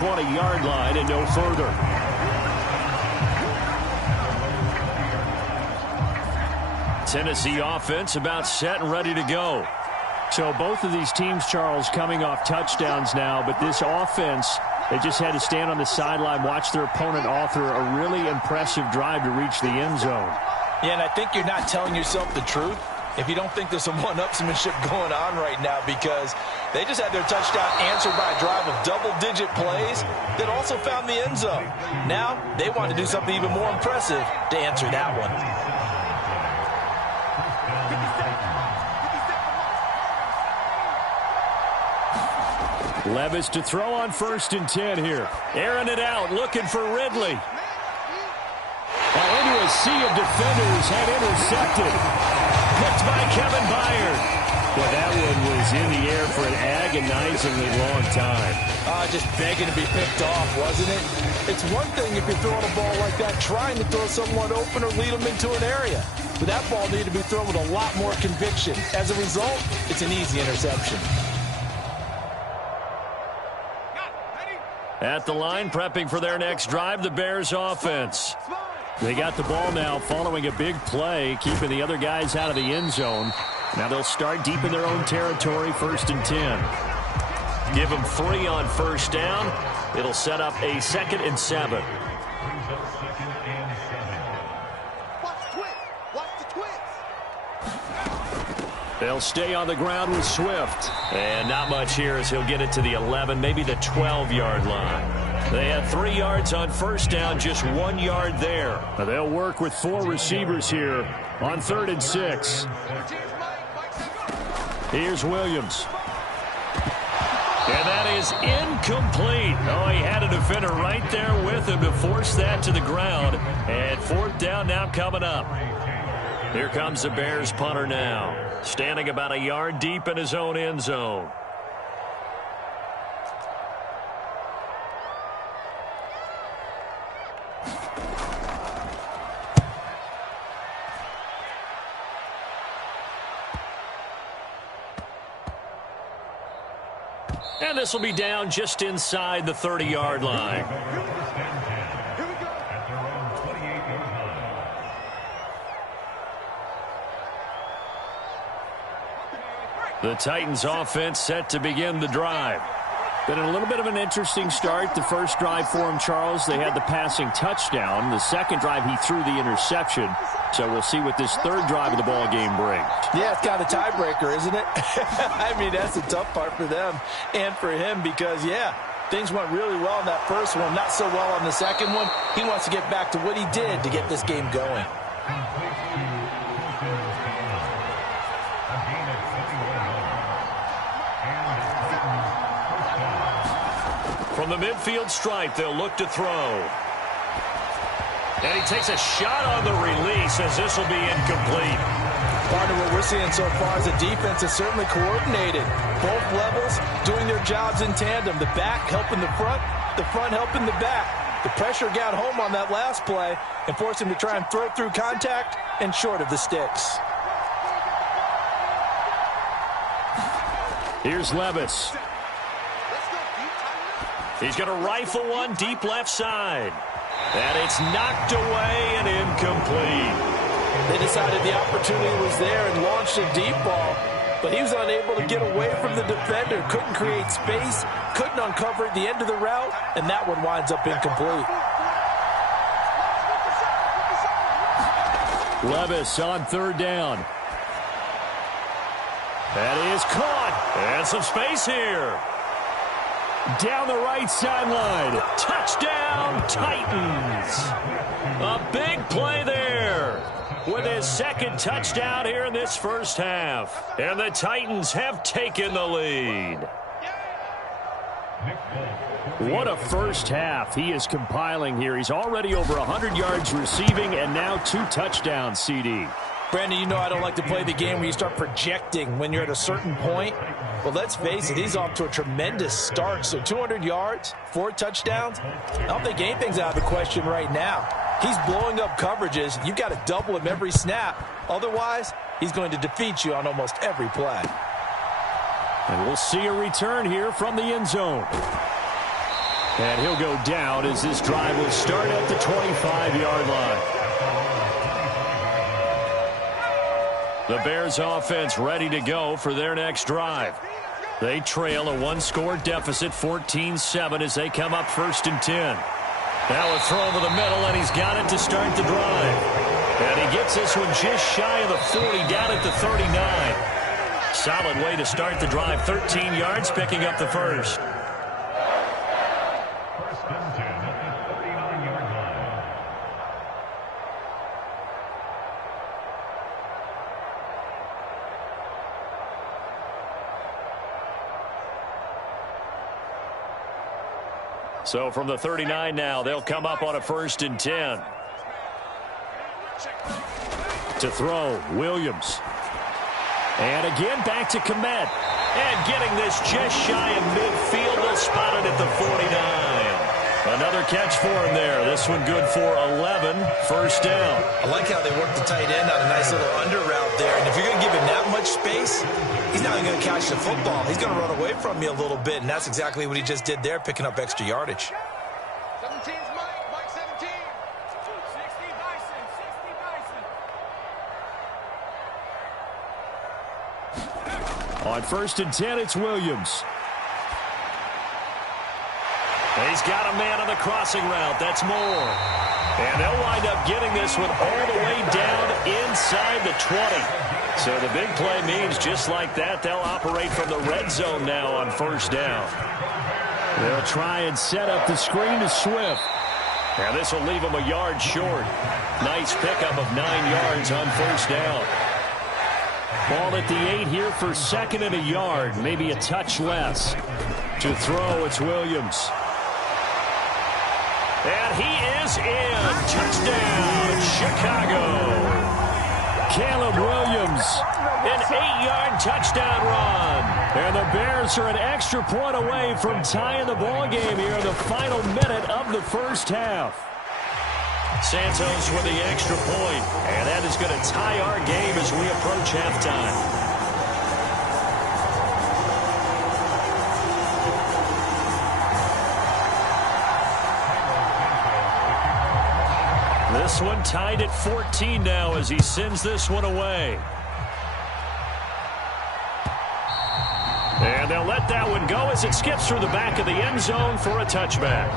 20-yard line and no further. Tennessee offense about set and ready to go. So both of these teams, Charles, coming off touchdowns now, but this offense, they just had to stand on the sideline, watch their opponent author a really impressive drive to reach the end zone. Yeah, and I think you're not telling yourself the truth if you don't think there's some one-upsmanship going on right now, because they just had their touchdown answered by a drive of double-digit plays that also found the end zone. Now they want to do something even more impressive to answer that one. Levis to throw on 1st and 10 here. Airing it out, looking for Ridley. Into a sea of defenders, had intercepted. Picked by Kevin Byard. Well, that one was in the air for an agonizingly long time. Just begging to be picked off, wasn't it? It's one thing if you're throwing a ball like that, trying to throw someone open or lead them into an area. But that ball needed to be thrown with a lot more conviction. As a result, it's an easy interception. At the line, prepping for their next drive, the Bears offense. They got the ball now following a big play, keeping the other guys out of the end zone. Now they'll start deep in their own territory, 1st and 10. Give them 3 on 1st down. It'll set up a 2nd and 7. They'll stay on the ground with Swift. And not much here as he'll get it to the 11, maybe the 12-yard line. They had 3 yards on 1st down, just 1 yard there. Now they'll work with 4 receivers here on 3rd and 6. Here's Williams. And that is incomplete. Oh, he had a defender right there with him to force that to the ground. And 4th down now coming up. Here comes the Bears punter now, standing about a yard deep in his own end zone. And this will be down just inside the 30-yard line. The Titans offense set to begin the drive. Been a little bit of an interesting start. The first drive for him, Charles, they had the passing touchdown. The second drive, he threw the interception. So we'll see what this third drive of the ball game brings. Yeah, it's kind of a tiebreaker, isn't it? I mean, that's the tough part for them and for him because, yeah, things went really well in that first one, not so well on the second one. He wants to get back to what he did to get this game going. From the midfield stripe, they'll look to throw. And he takes a shot on the release as this will be incomplete. Partner, what we're seeing so far is the defense is certainly coordinated. Both levels doing their jobs in tandem. The back helping the front helping the back. The pressure got home on that last play and forced him to try and throw through contact and short of the sticks. Here's Levis. He's going to rifle one deep left side. And it's knocked away and incomplete. They decided the opportunity was there and launched a deep ball, but he was unable to get away from the defender. Couldn't create space, couldn't uncover at the end of the route, and that one winds up incomplete. Levis on 3rd down. That is caught. And some space here. Down the right sideline. Touchdown, Titans. A big play there with his second touchdown here in this first half. And the Titans have taken the lead. What a first half he is compiling here. He's already over 100 yards receiving and now 2 touchdowns, CD. Brandon, you know I don't like to play the game where you start projecting when you're at a certain point. Well, let's face it, he's off to a tremendous start. So 200 yards, 4 touchdowns. I don't think anything's out of the question right now. He's blowing up coverages. You've got to double him every snap. Otherwise, he's going to defeat you on almost every play. And we'll see a return here from the end zone. And he'll go down as this drive will start at the 25-yard line. The Bears offense ready to go for their next drive. They trail a one-score deficit, 14-7, as they come up 1st and 10. Now a throw over the middle, and he's got it to start the drive. And he gets this one just shy of the 40, down at the 39. Solid way to start the drive, 13 yards, picking up the first. So from the 39 now, they'll come up on a 1st and 10. To throw, Williams. And again, back to Komet. And getting this just shy of midfield. They'll spot it at the 49. Another catch for him there. This one good for 11. 1st down. I like how they work the tight end on a nice little under route there. And if you're going to give him that much space, he's not even going to catch the football. He's going to run away from you a little bit, and that's exactly what he just did there, picking up extra yardage. 17's Mike 17. 60 Bison, 60 Bison. On 1st and 10, it's Williams. He's got a man on the crossing route. That's Moore. And they'll wind up getting this one all the way down inside the 20. So the big play means just like that, they'll operate from the red zone now on 1st down. They'll try and set up the screen to Swift. And this will leave him a yard short. Nice pickup of 9 yards on 1st down. Ball at the 8 here for 2nd and a yard, maybe a touch less. To throw, it's Williams. And he is in. Touchdown, Chicago. Caleb Williams, an 8-yard touchdown run. And the Bears are an extra point away from tying the ball game here in the final minute of the 1st half. Santos with the extra point, and that is going to tie our game as we approach halftime. This one tied at 14 now as he sends this one away. And they'll let that one go as it skips through the back of the end zone for a touchback.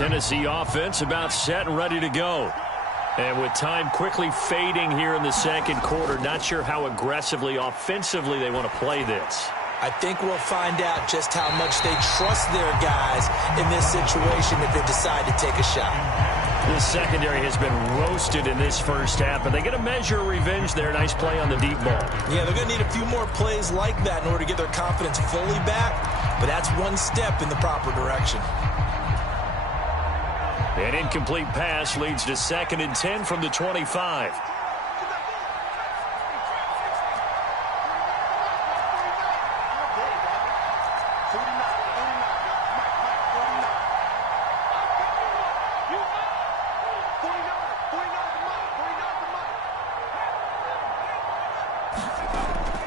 Tennessee offense about set and ready to go. And with time quickly fading here in the 2nd quarter, not sure how aggressively, offensively they want to play this. I think we'll find out just how much they trust their guys in this situation if they decide to take a shot. This secondary has been roasted in this 1st half, but they get a measure of revenge there. Nice play on the deep ball. Yeah, they're going to need a few more plays like that in order to get their confidence fully back, but that's one step in the proper direction. An incomplete pass leads to 2nd and 10 from the 25.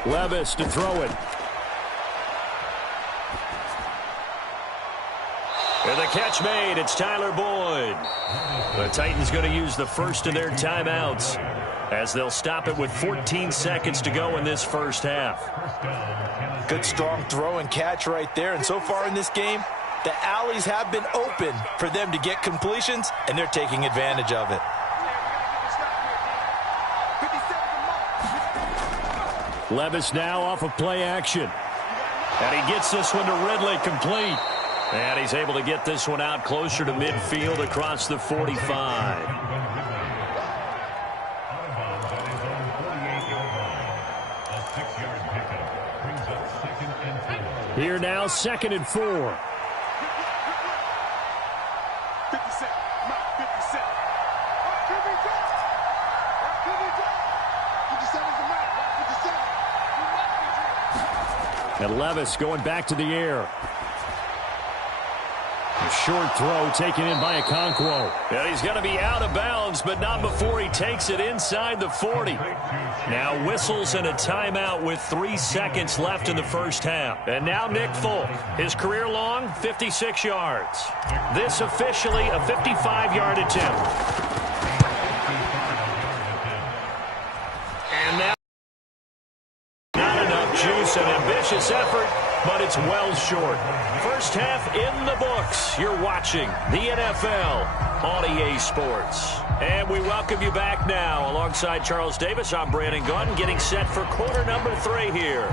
Levis to throw it. And the catch made. It's Tyler Boyd. The Titans going to use the first of their timeouts as they'll stop it with 14 seconds to go in this 1st half. Good strong throw and catch right there. And so far in this game, the alleys have been open for them to get completions, and they're taking advantage of it. Levis now off of play action. And he gets this one to Ridley, complete. And he's able to get this one out closer to midfield across the 45. Here now, 2nd and 4. 50 cent. Mike, 50 cent. And Levis going back to the air. A short throw taken in by Okonkwo. And he's going to be out of bounds, but not before he takes it inside the 40. Now whistles and a timeout with 3 seconds left in the first half. And now Nick Folk, his career long, 56 yards. This officially a 55-yard attempt. And now not enough juice, an ambitious effort, but it's well short. First half in the books. You're watching the NFL on EA Sports. And we welcome you back now. Alongside Charles Davis, I'm Brandon Gaudin, getting set for quarter number 3 here.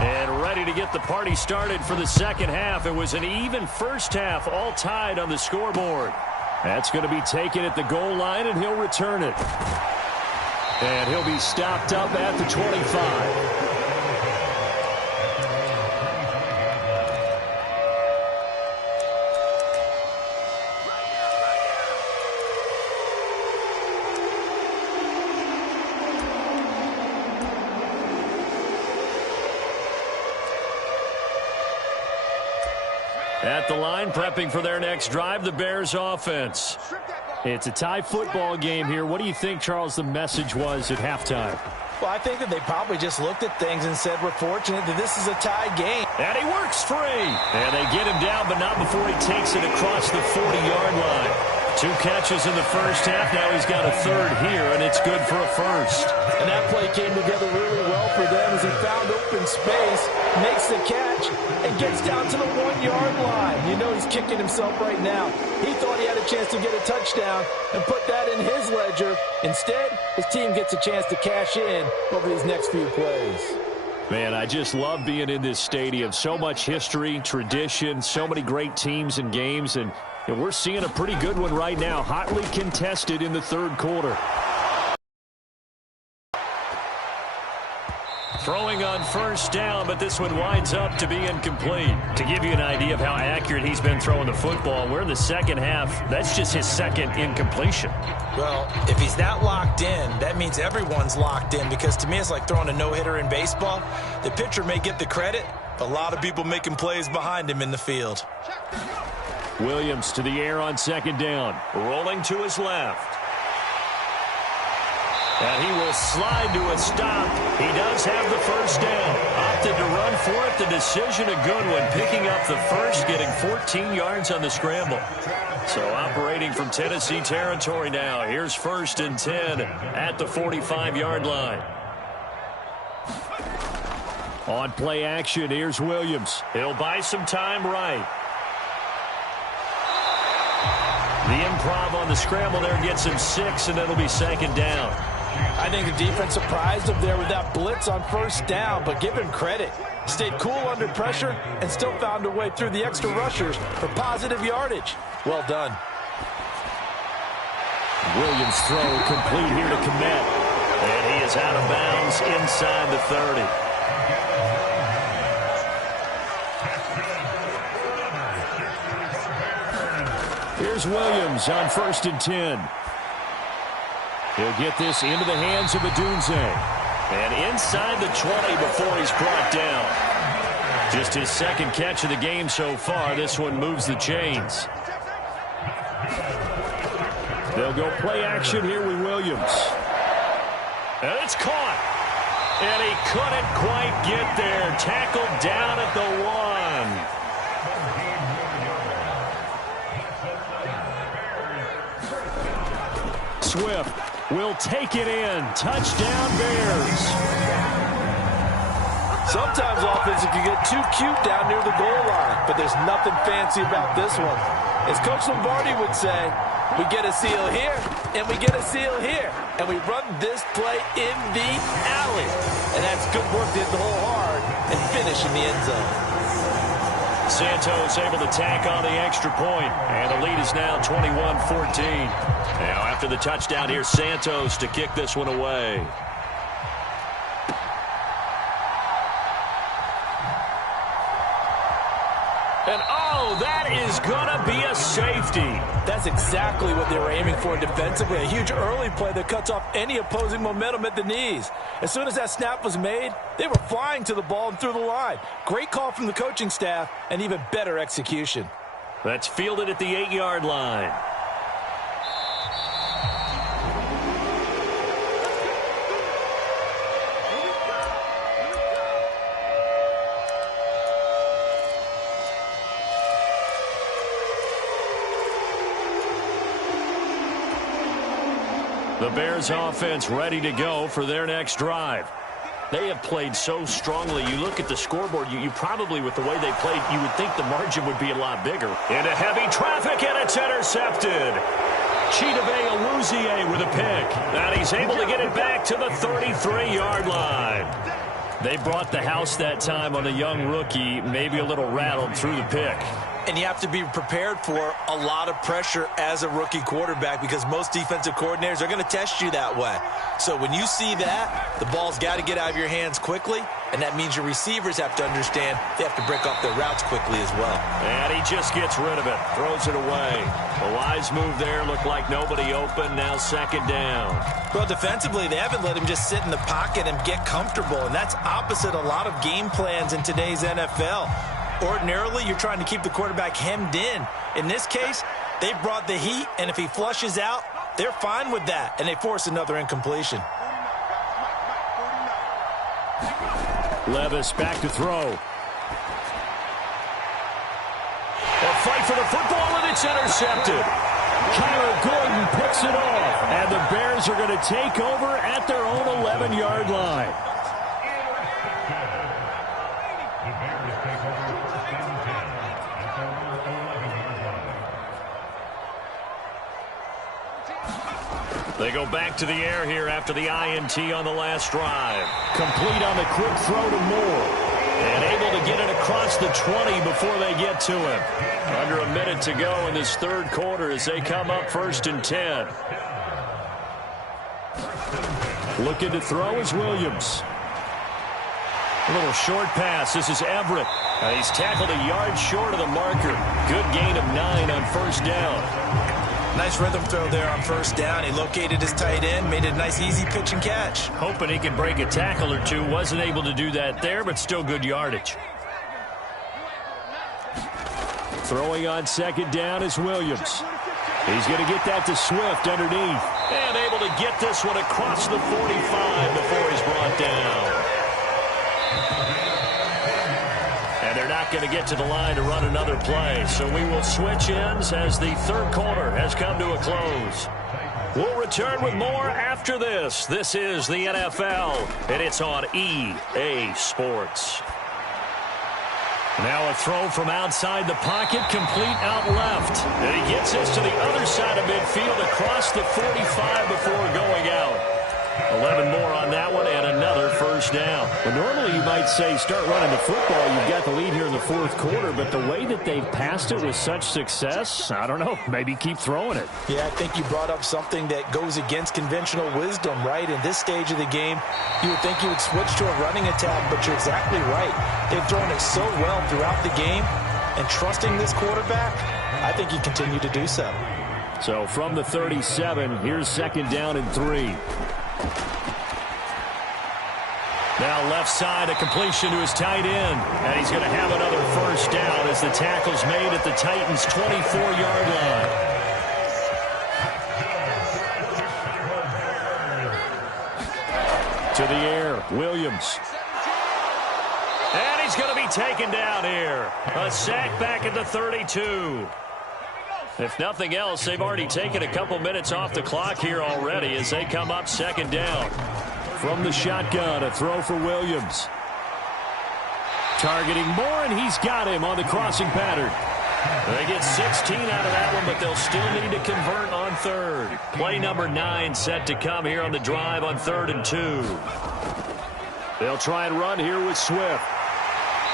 And ready to get the party started for the second half. It was an even first half, all tied on the scoreboard. That's going to be taken at the goal line, and he'll return it. And he'll be stopped up at the 25. At the line, prepping for their next drive, the Bears offense. It's a tie football game here. What do you think, Charles, the message was at halftime? Well, I think that they probably just looked at things and said, we're fortunate that this is a tie game. And he works free. And they get him down, but not before he takes it across the 40-yard line. 2 catches in the first half. Now he's got a third here, and it's good for a first. And that play came together really well for them as he found open space, makes the catch, and gets down to the 1-yard line. You know he's kicking himself right now. He thought he had a chance to get a touchdown and put that in his ledger. Instead, his team gets a chance to cash in over these next few plays. Man, I just love being in this stadium. So much history, tradition, so many great teams and games, and we're seeing a pretty good one right now, hotly contested in the third quarter. Throwing on first down, but this one winds up to be incomplete. To give you an idea of how accurate he's been throwing the football, we're in the second half. That's just his second incompletion. Well, if he's that locked in, that means everyone's locked in, because to me it's like throwing a no-hitter in baseball. The pitcher may get the credit, but a lot of people making plays behind him in the field. Williams to the air on second down. Rolling to his left. And he will slide to a stop. He does have the first down. Opted to run for it. The decision a good one. Picking up the first, getting 14 yards on the scramble. So operating from Tennessee territory now. Here's 1st and 10 at the 45-yard line. On play action, here's Williams. He'll buy some time right. The improv on the scramble there gets him 6, and it'll be 2nd down. I think the defense surprised him there with that blitz on first down, but give him credit. Stayed cool under pressure and still found a way through the extra rushers for positive yardage. Well done. Williams' throw complete here to Komet. And he is out of bounds inside the 30. Here's Williams on 1st and 10. He'll get this into the hands of Adunze. And inside the 20 before he's brought down. Just his 2nd catch of the game so far. This one moves the chains. They'll go play action here with Williams. And it's caught. And he couldn't quite get there. Tackled down at the 1. Swift will take it in. Touchdown, Bears. Sometimes offense can get too cute down near the goal line, but there's nothing fancy about this one. As Coach Lombardi would say, we get a seal here, and we get a seal here, and we run this play in the alley. And that's good work to hit the hole hard and finish in the end zone. Santos able to tack on the extra point, and the lead is now 21-14. Now after the touchdown, here's Santos to kick this one away. And, oh, that is going to be a safety. That's exactly what they were aiming for defensively. A huge early play that cuts off any opposing momentum at the knees. As soon as that snap was made, they were flying to the ball and through the line. Great call from the coaching staff and even better execution. That's fielded at the 8-yard line. The Bears offense ready to go for their next drive. They have played so strongly. You look at the scoreboard, you probably, with the way they played, you would think the margin would be a lot bigger. Into heavy traffic, and it's intercepted. Chidobe Awuzie with a pick. And he's able to get it back to the 33-yard line. They brought the house that time on a young rookie, maybe a little rattled through the pick. And you have to be prepared for a lot of pressure as a rookie quarterback because most defensive coordinators are going to test you that way. So when you see that, the ball's got to get out of your hands quickly, and that means your receivers have to understand they have to break off their routes quickly as well. And he just gets rid of it, throws it away. A wise move there, looked like nobody open, now second down. Well, defensively, they haven't let him just sit in the pocket and get comfortable, and that's opposite a lot of game plans in today's NFL. Ordinarily, you're trying to keep the quarterback hemmed in. In this case, they brought the heat, and if he flushes out, they're fine with that, and they force another incompletion. Levis back to throw. A fight for the football, and it's intercepted. Kyler Gordon picks it off, and the Bears are going to take over at their own 11-yard line. They go back to the air here after the INT on the last drive. Complete on the quick throw to Moore. And able to get it across the 20 before they get to him. Under a minute to go in this third quarter as they come up 1st and 10. Looking to throw is Williams. A little short pass. This is Everett. He's tackled a yard short of the marker. Good gain of 9 on first down. Nice rhythm throw there on first down. He located his tight end, made a nice easy pitch and catch. Hoping he could break a tackle or two. Wasn't able to do that there, but still good yardage. Throwing on second down is Williams. He's going to get that to Swift underneath. And able to get this one across the 45 before he's brought down. And they're not going to get to the line to run another play. So we will switch ends as the third quarter has come to a close. We'll return with more after this. This is the NFL, and it's on EA Sports. Now a throw from outside the pocket, complete out left. And he gets this to the other side of midfield across the 45 before going out. 11 more on that one and another first down. Well, normally you might say start running the football. You've got the lead here in the fourth quarter, but the way that they've passed it with such success, I don't know, maybe keep throwing it. Yeah, I think you brought up something that goes against conventional wisdom, right? In this stage of the game, you would think you would switch to a running attack, but you're exactly right. They've thrown it so well throughout the game, and trusting this quarterback, I think you continue to do so. So from the 37, here's second down and 3. Now left side, a completion to his tight end. And he's going to have another first down as the tackle's made at the Titans' 24-yard line. To the air, Williams. And he's going to be taken down here. A sack back at the 32. If nothing else, they've already taken a couple minutes off the clock here already as they come up second down. From the shotgun, a throw for Williams. Targeting Moore, and he's got him on the crossing pattern. They get 16 out of that one, but they'll still need to convert on third. Play number 9 set to come here on the drive on 3rd and 2. They'll try and run here with Swift.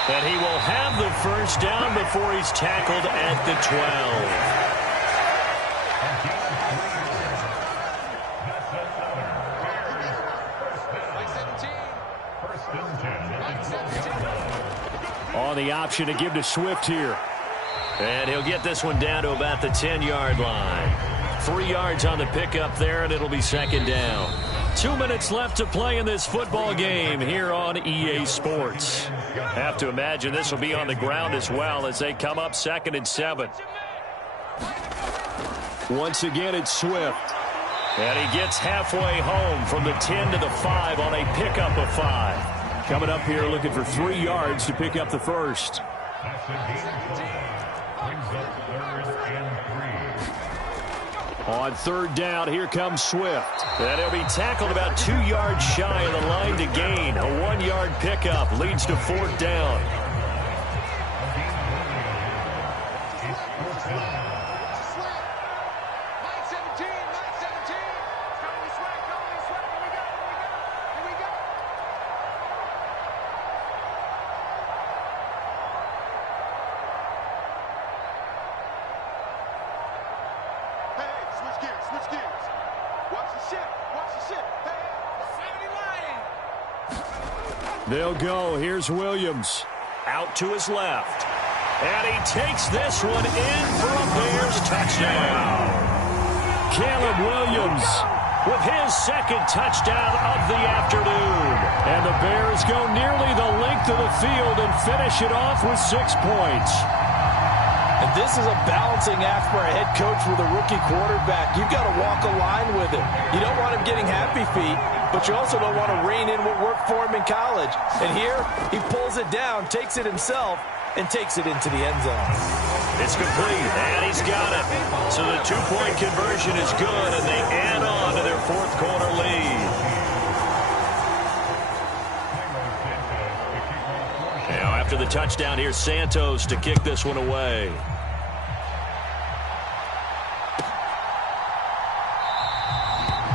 And he will have the first down before he's tackled at the 12. On the option to give to Swift here. And he'll get this one down to about the 10-yard line. 3 yards on the pickup there, and it'll be second down. 2 minutes left to play in this football game here on EA Sports. Have to imagine this will be on the ground as well as they come up 2nd and 7. Once again, it's Swift. And he gets halfway home from the 10 to the 5 on a pickup of 5. Coming up here looking for 3 yards to pick up the first. On 3rd down, here comes Swift. And he'll be tackled about 2 yards shy of the line to gain. A 1-yard pickup leads to 4th down. They'll go. Here's Williams. Out to his left. And he takes this one in for a Bears touchdown. Caleb Williams with his 2nd touchdown of the afternoon. And the Bears go nearly the length of the field and finish it off with 6 points. And this is a balancing act for a head coach with a rookie quarterback. You've got to walk a line with him. You don't want him getting happy feet, but you also don't want to rein in what worked for him in college. And here, he pulls it down, takes it himself, and takes it into the end zone. It's complete, and he's got it. So the 2-point conversion is good, and they add on to their 4th quarter lead. Now, after the touchdown, here's Santos to kick this one away.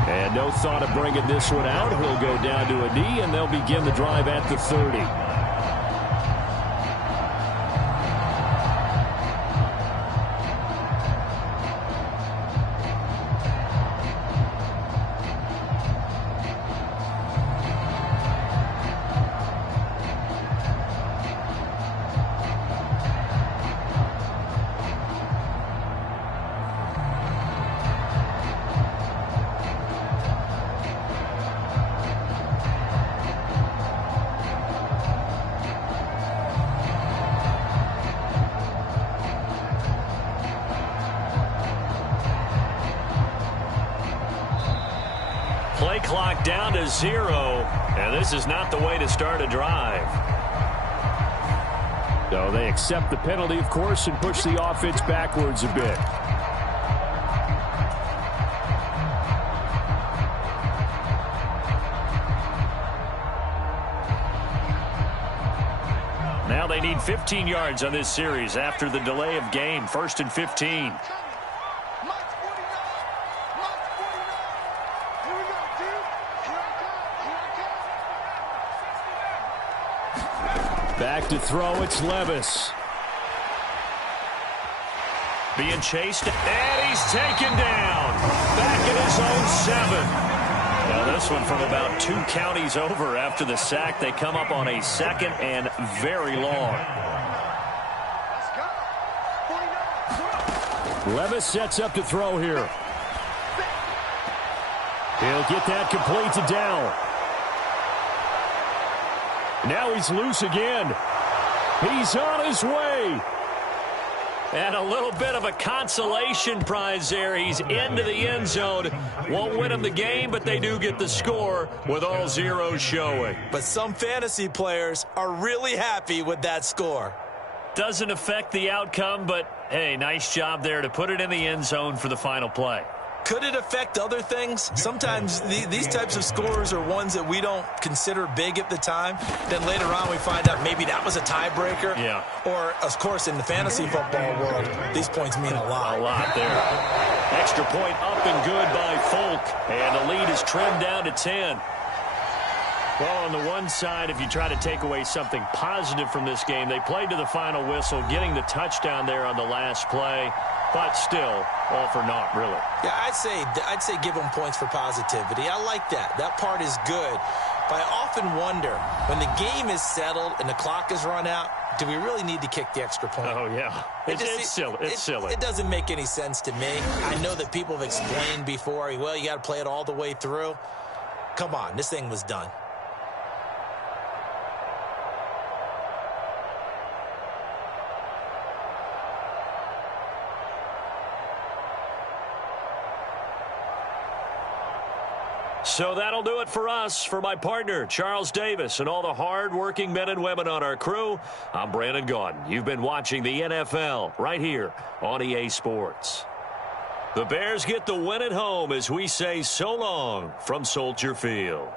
And no thought of bringing this one out. He'll go down to a knee, and they'll begin the drive at the 30. Play clock down to 0, and this is not the way to start a drive. So they accept the penalty, of course, and push the offense backwards a bit. Now they need 15 yards on this series after the delay of game. 1st and 15. Back to throw, it's Levis. Being chased, and he's taken down. Back in his own 7. Now this one from about 2 counties over after the sack. They come up on a 2nd and very long. Levis sets up to throw here. He'll get that complete to Dow. Now he's loose again. He's on his way. And a little bit of a consolation prize there. He's into the end zone. Won't win him the game, but they do get the score with all zeros showing. But some fantasy players are really happy with that score. Doesn't affect the outcome, but, hey, nice job there to put it in the end zone for the final play. Could it affect other things? Sometimes these types of scores are ones that we don't consider big at the time. Then later on we find out maybe that was a tiebreaker. Yeah. Or, of course, in the fantasy football world, these points mean a lot. A lot there. Extra point up and good by Folk. And the lead is trimmed down to 10. Well, on the one side, if you try to take away something positive from this game, they played to the final whistle, getting the touchdown there on the last play. But still, all for naught, really. Yeah, I'd say give them points for positivity. I like that. That part is good. But I often wonder, when the game is settled and the clock is run out, do we really need to kick the extra point? Oh, yeah. It's silly. It's silly. It doesn't make any sense to me. I know that people have explained before, well, you got to play it all the way through. Come on, this thing was done. So that'll do it for us. For my partner, Charles Davis, and all the hard-working men and women on our crew, I'm Brandon Gaudin. You've been watching the NFL right here on EA Sports. The Bears get the win at home as we say so long from Soldier Field.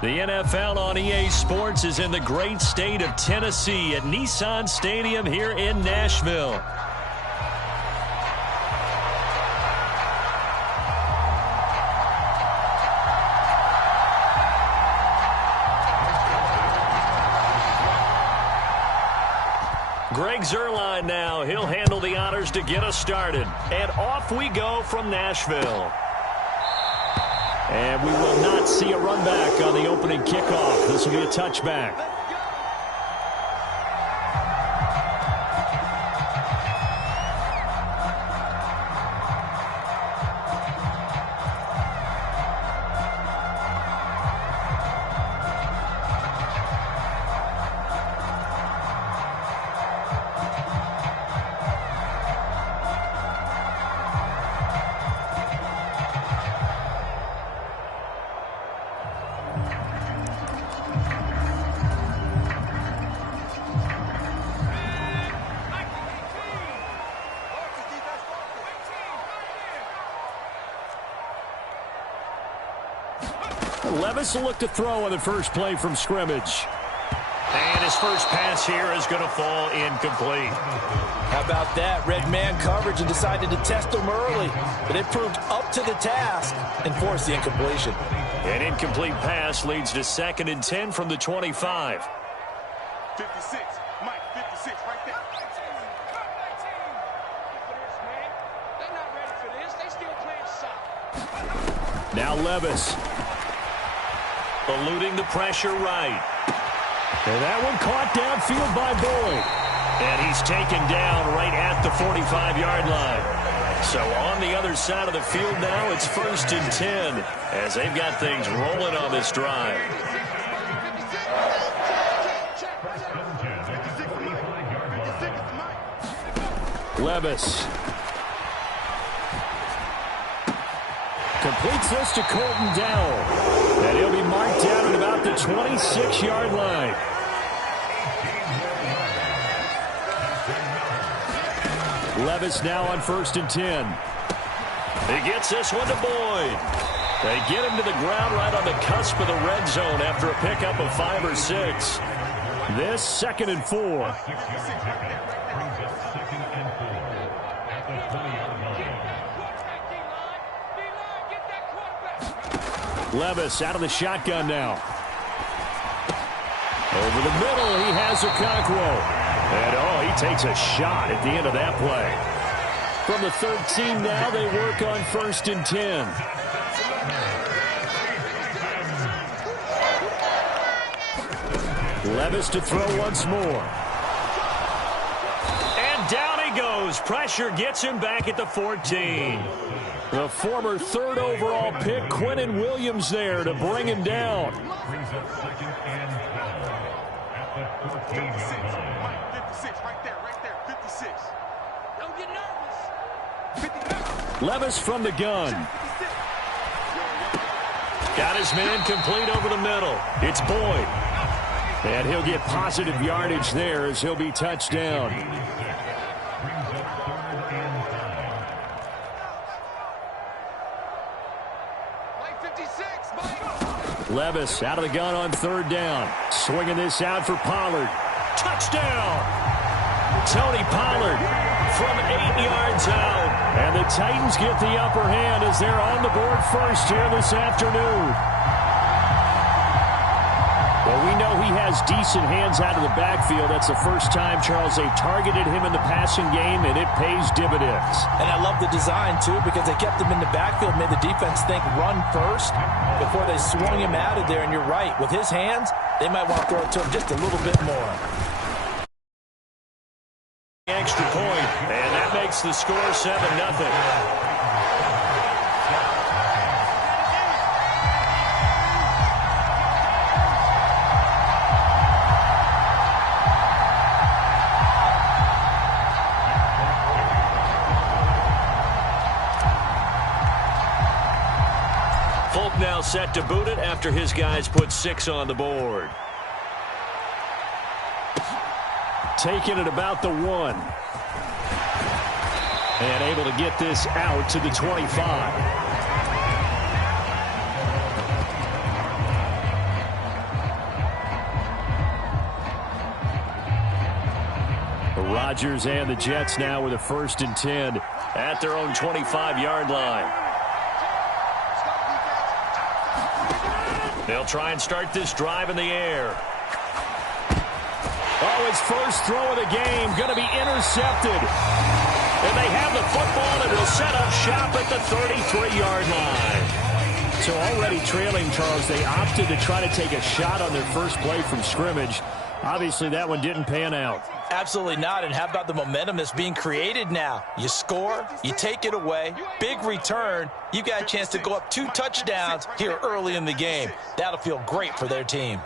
The NFL on EA Sports is in the great state of Tennessee at Nissan Stadium here in Nashville. Greg Zuerlein now. He'll handle the honors to get us started. And off we go from Nashville. And we will not see a run back on the opening kickoff. This will be a touchback. Levis will look to throw on the first play from scrimmage. And his first pass here is going to fall incomplete. How about that? Red man coverage and decided to test him early. But it proved up to the task and forced the incompletion. An incomplete pass leads to 2nd and 10 from the 25. 56. Mike, 56 right there. They're not ready for this. They still playing soccer. Now Levis. Eluding the pressure right. And that one caught downfield by Boyd. And he's taken down right at the 45-yard line. So on the other side of the field now, it's 1st and 10 as they've got things rolling on this drive. Levis. Completes this to Colton Dowell. And he'll be marked down at about the 26-yard line. Levis now on 1st and 10. He gets this one to Boyd. They get him to the ground right on the cusp of the red zone after a pickup of 5 or 6. This 2nd and 4. Levis out of the shotgun now. Over the middle, he has Okonkwo. And, he takes a shot at the end of that play. From the 13 now, they work on 1st and 10. Levis to throw once more. And down he goes. Pressure gets him back at the 14. The former 3rd overall pick, Quinnen Williams, there to bring him down. 56. Mike, 56 right there, 56. Don't get nervous. Levis from the gun. Got his man complete over the middle. It's Boyd. And he'll get positive yardage there as he'll be touched down. Levis out of the gun on 3rd down. Swinging this out for Pollard. Touchdown! Tony Pollard from 8 yards out. And the Titans get the upper hand as they're on the board first here this afternoon. Well, we know he has decent hands out of the backfield. That's the first time, Charles, they've targeted him in the passing game, and it pays dividends. And I love the design, too, because they kept him in the backfield, made the defense think run first before they swung him out of there. And you're right, with his hands, they might want to throw it to him just a little bit more. Extra point, and that makes the score 7-0. Now set to boot it after his guys put 6 on the board. Taking it about the 1. And able to get this out to the 25. Rodgers and the Jets now with a 1st and 10 at their own 25-yard line. They'll try and start this drive in the air. Oh, his first throw of the game going to be intercepted. And they have the football and will set up shop at the 33-yard line. So already trailing, Charles, they opted to try to take a shot on their first play from scrimmage. Obviously, that one didn't pan out. Absolutely not. And how about the momentum that's being created now? You score, you take it away, big return. You got a chance to go up 2 touchdowns here early in the game. That'll feel great for their team.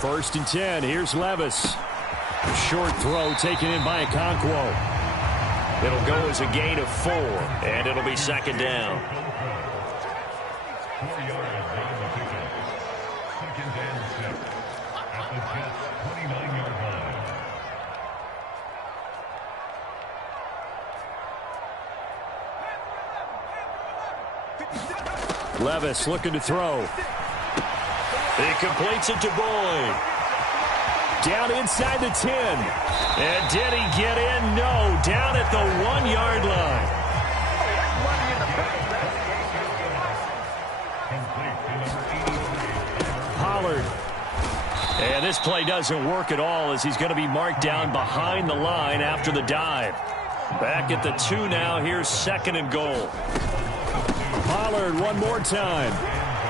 1st and 10. Here's Levis. Short throw taken in by Okonkwo. It'll go as a gain of 4, and it'll be 2nd down. Levis looking to throw. He completes it to Boyd. Down inside the 10. And did he get in? No. Down at the 1-yard line. Pollard. And this play doesn't work at all as he's going to be marked down behind the line after the dive. Back at the 2 now. Here's 2nd and goal. Pollard one more time.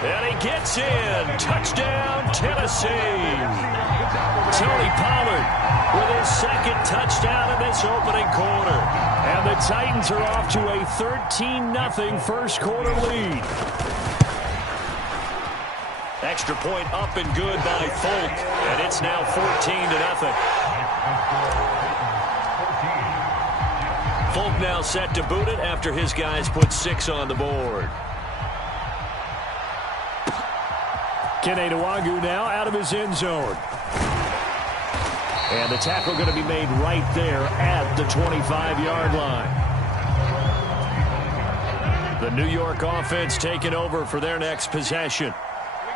And he gets in. Touchdown, Tennessee. Tony Pollard with his 2nd touchdown in this opening quarter. And the Titans are off to a 13-0 first quarter lead. Extra point up and good by Folk. And it's now 14-0. Folk now set to boot it after his guys put 6 on the board. Kene Nwangwu now out of his end zone. And the tackle going to be made right there at the 25-yard line. The New York offense taking over for their next possession.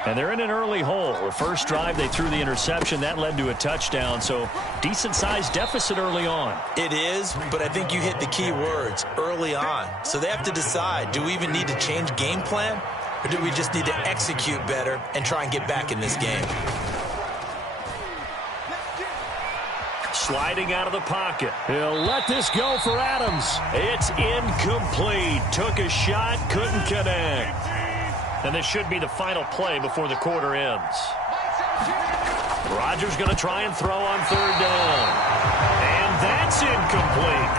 And they're in an early hole. The first drive, they threw the interception. That led to a touchdown, so decent-sized deficit early on. It is, but I think you hit the key words, early on. So they have to decide, do we even need to change game plan, or do we just need to execute better and try and get back in this game? Sliding out of the pocket. He'll let this go for Adams. It's incomplete. Took a shot, couldn't connect. And this should be the final play before the quarter ends. Rodgers going to try and throw on 3rd down. And that's incomplete.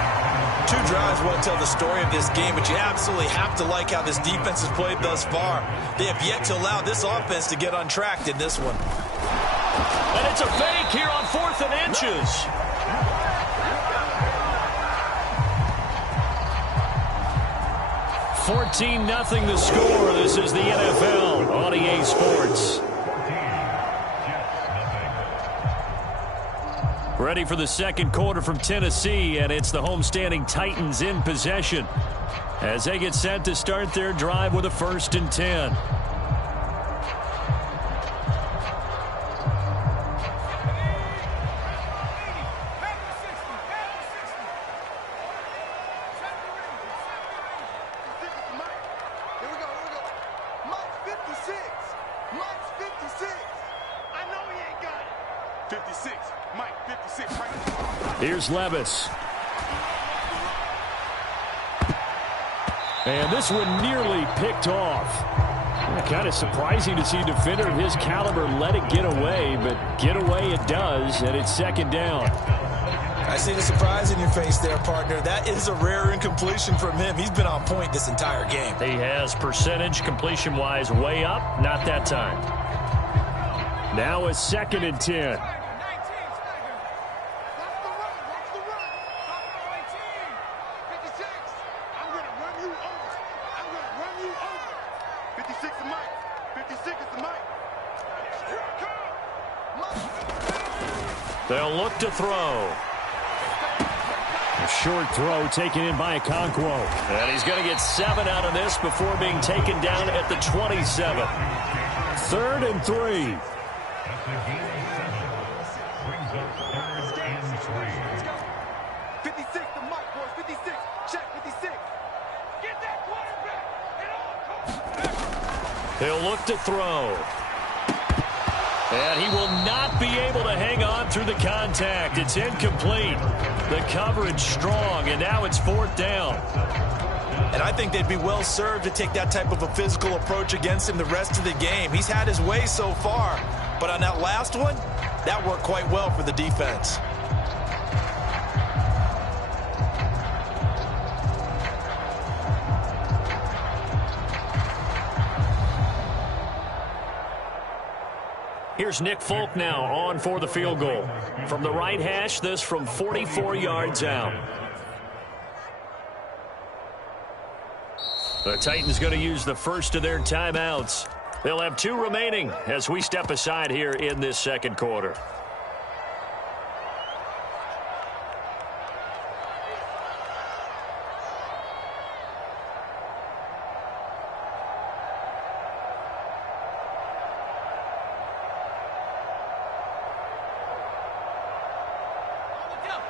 2 drives won't tell the story of this game, but you absolutely have to like how this defense has played thus far. They have yet to allow this offense to get untracked in this one. And it's a fake here on 4th and inches. $14-0 the score. This is the NFL on EA Sports. Ready for the 2nd quarter from Tennessee, and it's the homestanding Titans in possession as they get set to start their drive with a 1st and 10. Here's Levis. And this one nearly picked off. Kind of surprising to see a defender of his caliber let it get away, but get away it does, and it's 2nd down. I see the surprise in your face there, partner. That is a rare incompletion from him. He's been on point this entire game. He has percentage completion-wise way up, not that time. Now a 2nd and 10. They'll look to throw. A short throw taken in by Okonkwo. And he's going to get 7 out of this before being taken down at the 27. 3rd and 3. Let's go. 56, the mic, boys. 56. Check 56. Get that quarterback. It all comes. He'll look to throw. And he will not be able to hang on through the contact. It's incomplete. The coverage strong, and now it's 4th down. And I think they'd be well served to take that type of a physical approach against him the rest of the game. He's had his way so far, but on that last one, that worked quite well for the defense. Here's Nick Folk now on for the field goal. From the right hash, this from 44 yards out. The Titans going to use the first of their timeouts. They'll have 2 remaining as we step aside here in this second quarter.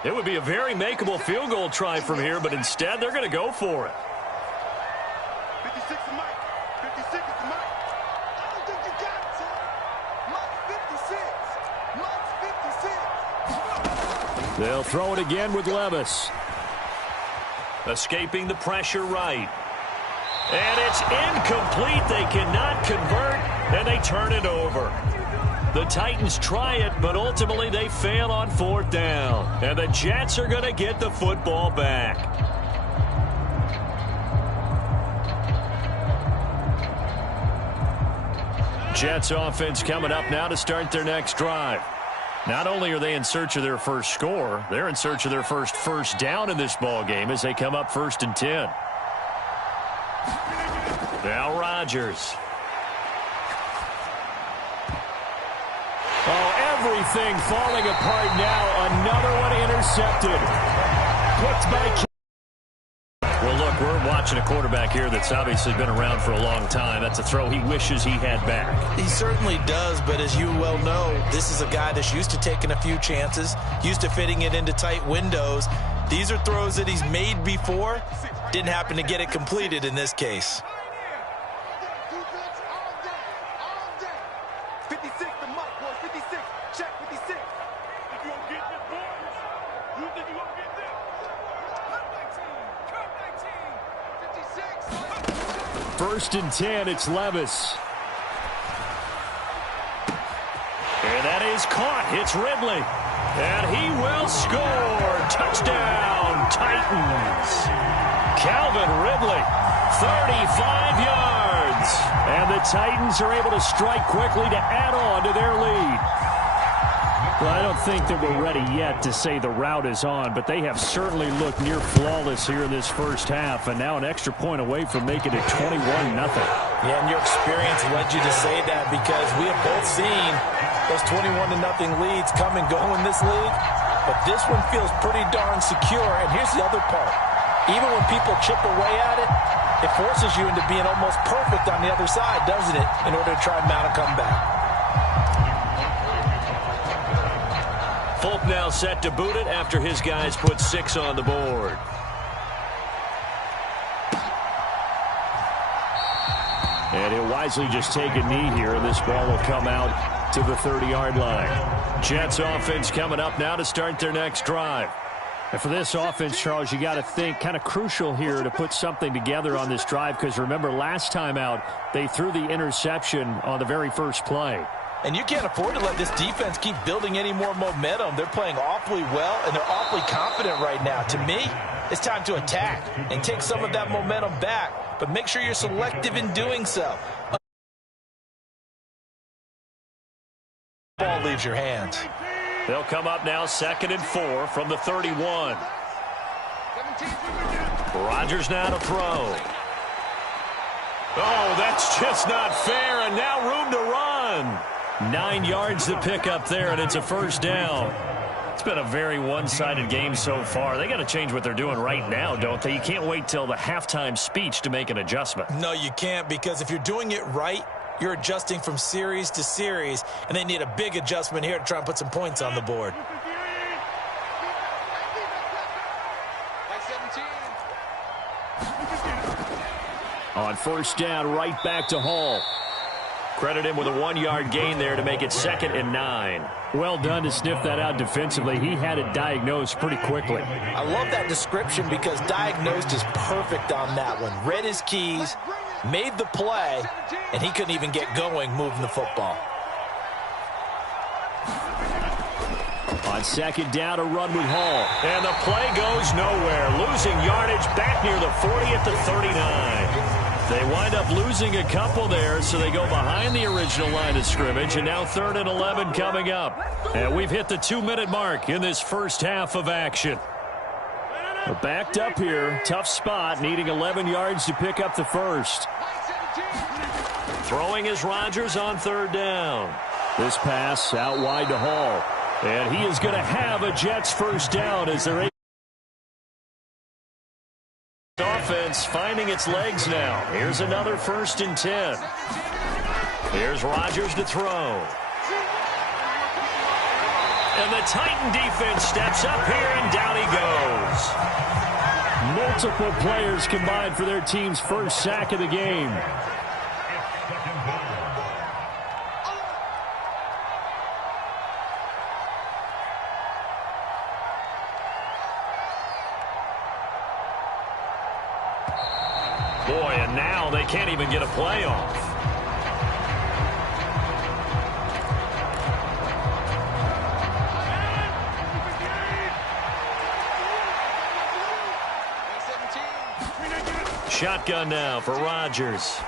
It would be a very makeable field goal try from here, but instead they're going to go for it. 56 is Mike. 56 is the mic. I don't think you got it, sir. Mike's 56. Mike's 56. They'll throw it again with Levis. Escaping the pressure right. And it's incomplete. They cannot convert, and they turn it over. The Titans try it, but ultimately they fail on 4th down. And the Jets are going to get the football back. Jets offense coming up now to start their next drive. Not only are they in search of their first score, they're in search of their first down in this ball game as they come up 1st and 10. Now Rodgers. Oh, everything falling apart now. Another one intercepted. Picked by... Well, look, we're watching a quarterback here that's obviously been around for a long time. That's a throw he wishes he had back. He certainly does, but as you well know, this is a guy that's used to taking a few chances, used to fitting it into tight windows. These are throws that he's made before. Didn't happen to get it completed in this case. 56, the mic, boys. 56. Check 56. Think you gonna get this, boys? You think you gonna get this? Cut 19. 56. 1st and 10, it's Levis. And that is caught. It's Ridley. And he will score. Touchdown, Titans. Calvin Ridley, 35 yards. And the Titans are able to strike quickly to add on to their lead. Well, I don't think that we're ready yet to say the route is on, but they have certainly looked near flawless here in this first half, and now an extra point away from making it 21-0. Yeah, and your experience led you to say that because we have both seen those 21-0 leads come and go in this league, but this one feels pretty darn secure. And here's the other part. Even when people chip away at it, it forces you into being almost perfect on the other side, doesn't it, in order to try and mount a comeback. Folk now set to boot it after his guys put 6 on the board. And he'll wisely just take a knee here, and this ball will come out to the 30-yard line. Jets offense coming up now to start their next drive. And for this offense, Charles, you got to think kind of crucial here to put something together on this drive, because remember last time out they threw the interception on the very first play. And you can't afford to let this defense keep building any more momentum. They're playing awfully well, and they're awfully confident right now. To me, it's time to attack and take some of that momentum back, but make sure you're selective in doing so. Ball leaves your hands. They'll come up now 2nd and 4 from the 31. Rodgers now to throw. Oh, that's just not fair, and now room to run. 9 yards to pick up there, and it's a first down. It's been a very one-sided game so far. They got to change what they're doing right now, don't they? You can't wait till the halftime speech to make an adjustment. No, you can't, because if you're doing it right, You're adjusting from series to series, and they need a big adjustment here to try and put some points on the board. On first down, right back to Hall. Credit him with a 1-yard gain there to make it 2nd and 9. Well done to sniff that out defensively. He had it diagnosed pretty quickly. I love that description because diagnosed is perfect on that one. Read his keys, made the play, and he couldn't even get going moving the football. On 2nd down, a run with Hall. And the play goes nowhere. Losing yardage back near the 40 at the 39. They wind up losing a couple there, so they go behind the original line of scrimmage, and now 3rd and 11 coming up. And we've hit the 2-minute mark in this first half of action. We're backed up here. Tough spot, needing 11 yards to pick up the first. Throwing is Rodgers on 3rd down. This pass out wide to Hall. And he is going to have a Jets first down as they're able. Offense finding its legs now. Here's another 1st and 10. Here's Rodgers to throw. And the Titan defense steps up here, and down he goes. Multiple players combined for their team's first sack of the game. Boy, and now they can't even get a play off. Shotgun now for Rodgers.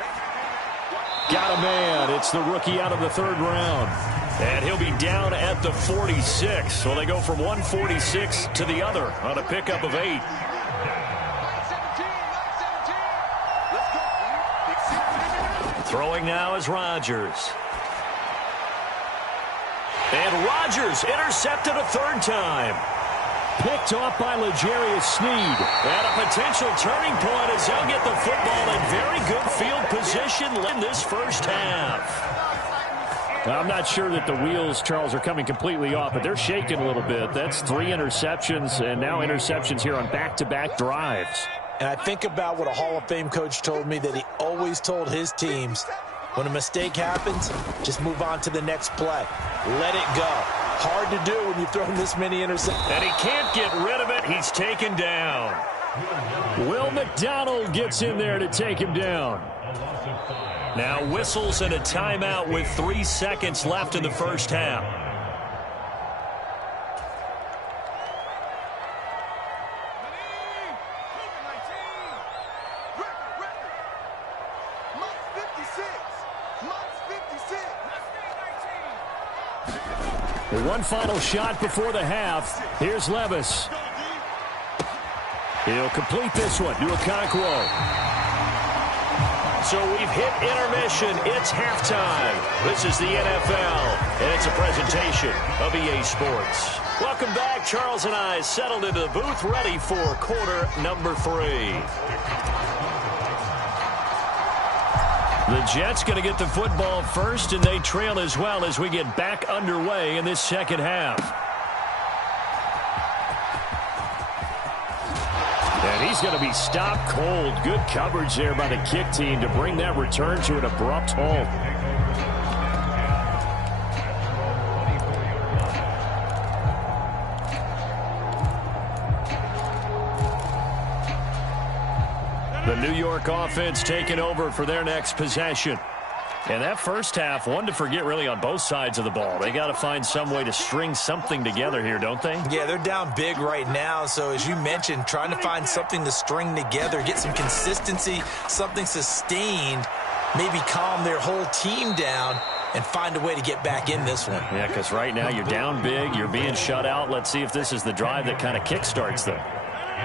Got a man. It's the rookie out of the 3rd round. And he'll be down at the 46. So they go from 146 to the other on a pickup of 8. Throwing now is Rodgers. And Rodgers intercepted a 3rd time. Picked off by L'Jarius Sneed. And a potential turning point as they'll get the football in very good field position in this first half. I'm not sure that the wheels, Charles, are coming completely off, but they're shaking a little bit. That's 3 interceptions, and now interceptions here on back-to-back drives. And I think about what a Hall of Fame coach told me, that he always told his teams, when a mistake happens, just move on to the next play. Let it go. Hard to do when you've thrown this many interceptions. And he can't get rid of it. He's taken down. Will McDonald gets in there to take him down. Now whistles and a timeout with 3 seconds left in the first half. One final shot before the half. Here's Levis. He'll complete this one to Okonkwo. So we've hit intermission. It's halftime. This is the NFL, and it's a presentation of EA Sports. Welcome back. Charles and I settled into the booth, ready for quarter number 3. The Jets going to get the football first, and they trail as well as we get back underway in this second half. And he's going to be stopped cold. Good coverage there by the kick team to bring that return to an abrupt halt. The New York offense taking over for their next possession. And that first half, one to forget really on both sides of the ball. They got to find some way to string something together here, don't they? Yeah, they're down big right now. So as you mentioned, trying to find something to string together, get some consistency, something sustained, maybe calm their whole team down and find a way to get back in this one. Yeah, because right now you're down big, you're being shut out. Let's see if this is the drive that kind of kickstarts them.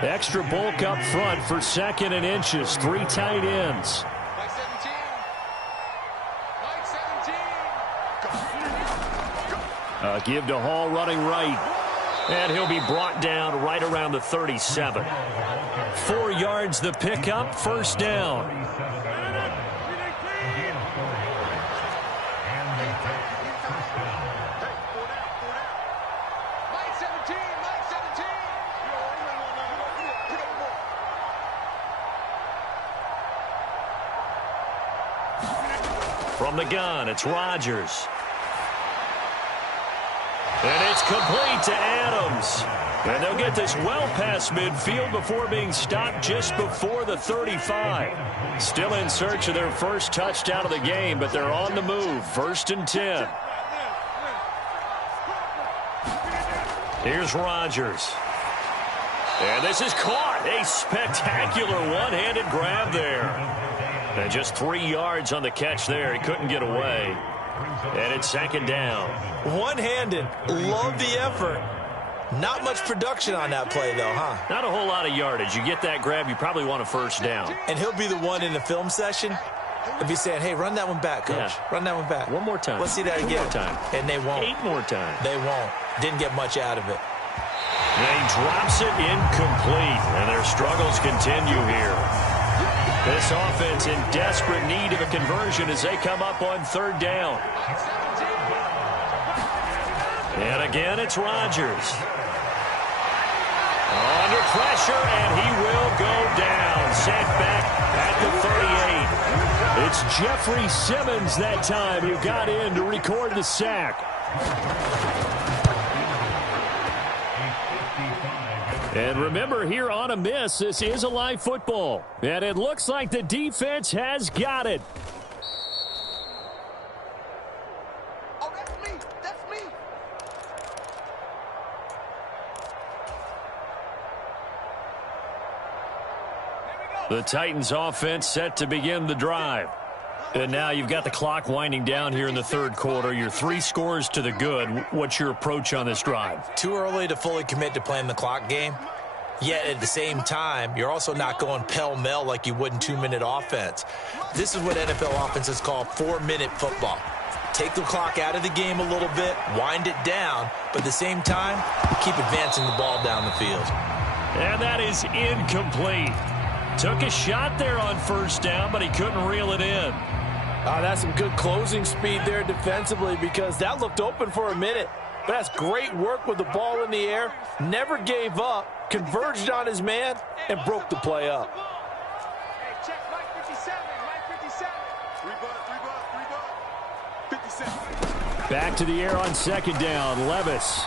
Extra bulk up front for 2nd and inches. 3 tight ends. Give to Hall running right. And he'll be brought down right around the 37. 4 yards the pickup, first down. From the gun, it's Rodgers. And it's complete to Adams. And they'll get this well past midfield before being stopped just before the 35. Still in search of their first touchdown of the game, but they're on the move. 1st and 10. Here's Rodgers. And this is caught. A spectacular one-handed grab there. And just 3 yards on the catch there. He couldn't get away. And it's 2nd down. One-handed. Love the effort. Not much production on that play, though, huh? Not a whole lot of yardage. You get that grab, you probably want a 1st down. And he'll be the one in the film session. He'll be saying, hey, run that one back, coach. Yeah. Run that one back. One more time. Let's see that again. 2 more time. And they won't. 8 more times. They won't. Didn't get much out of it. And he drops it incomplete. And their struggles continue here. This offense in desperate need of a conversion as they come up on 3rd down. And again, it's Rodgers. Under pressure, and he will go down. Sent back at the 38. It's Jeffrey Simmons that time who got in to record the sack. And remember, here on a miss, this is a live football. And it looks like the defense has got it. Oh, that's me. That's me. The Titans offense set to begin the drive. And now you've got the clock winding down here in the 3rd quarter. You're 3 scores to the good. What's your approach on this drive? Too early to fully commit to playing the clock game. Yet at the same time, you're also not going pell-mell like you would in 2-minute offense. This is what NFL offenses call 4-minute football. Take the clock out of the game a little bit, wind it down, but at the same time, keep advancing the ball down the field. And that is incomplete. Took a shot there on 1st down, but he couldn't reel it in. That's some good closing speed there defensively because that looked open for a minute. But that's great work with the ball in the air. Never gave up, converged on his man, and broke the play up. Hey, check Mike 57. Mike 57. 3 bucks. 57. Back to the air on 2nd down. Levis.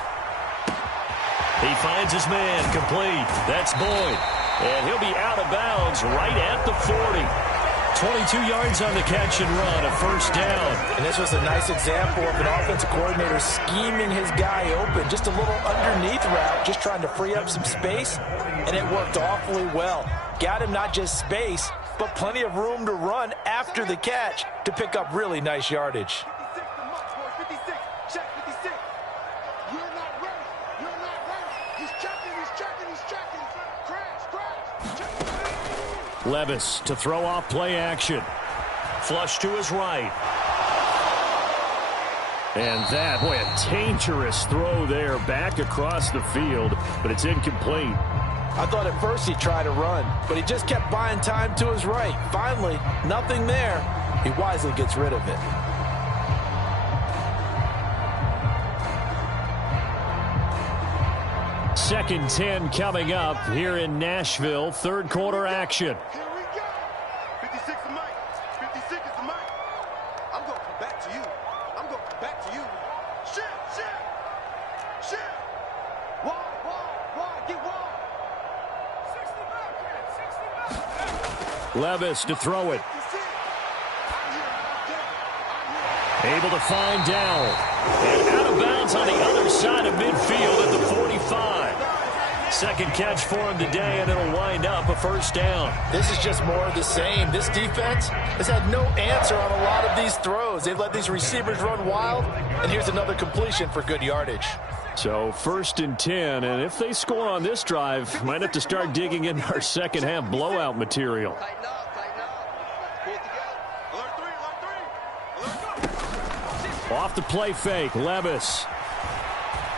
He finds his man complete. That's Boyd. And he'll be out of bounds right at the 40. 22 yards on the catch and run, a 1st down. And this was a nice example of an offensive coordinator scheming his guy open. Just a little underneath route, just trying to free up some space, and it worked awfully well. Got him not just space, but plenty of room to run after the catch to pick up really nice yardage. 56 to Mike, boys. 56. Check 56. You're not ready. You're not ready. He's checking. He's checking. He's checking. Crash. Check. Levis to throw off play action. Flush to his right. And that, boy, a dangerous throw there back across the field, but it's incomplete. I thought at first he'd try to run, but he just kept buying time to his right. Finally, nothing there. He wisely gets rid of it. Second 10 coming up here in Nashville. 3rd quarter action. Here we go. 56 to Mike. 56 is to Mike. I'm going to come back to you. I'm going to come back to you. Shit. Wide. Get wide. 60 back. Levis to throw it. Able to find down. And out of bounds on the other side of midfield at the 45. Second catch for him today, and it'll wind up a 1st down. This is just more of the same. This defense has had no answer on a lot of these throws. They've let these receivers run wild, and here's another completion for good yardage. So 1st and 10, and if they score on this drive, might have to start digging in our second half blowout material. Tighten up. Pull it together. Alert 3. Off the play fake, Levis.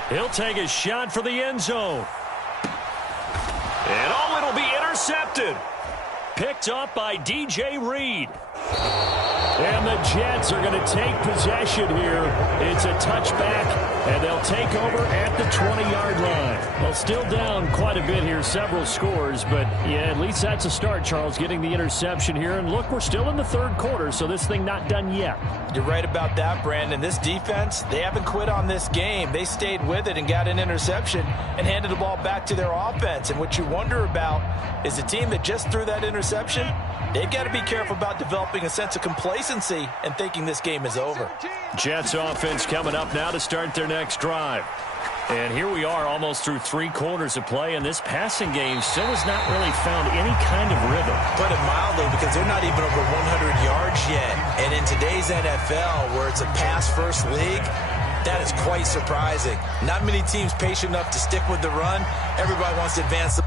He'll take a shot for the end zone. And it'll be intercepted. Picked up by DJ Reed. And the Jets are going to take possession here. It's a touchback, and they'll take over at the 20-yard line. Well, still down quite a bit here, several scores, but yeah, at least that's a start, Charles, getting the interception here. And look, we're still in the third quarter, so this thing not done yet. You're right about that, Brandon. This defense, they haven't quit on this game. They stayed with it and got an interception and handed the ball back to their offense. And what you wonder about is the team that just threw that interception, they've got to be careful about developing a sense of complacency and thinking this game is over. Jets offense coming up now to start their next drive. And here we are almost through 3 quarters of play, and this passing game still has not really found any kind of rhythm. Put it mildly, because they're not even over 100 yards yet. And in today's NFL, where it's a pass-first league, that is quite surprising. Not many teams patient enough to stick with the run. Everybody wants to advance the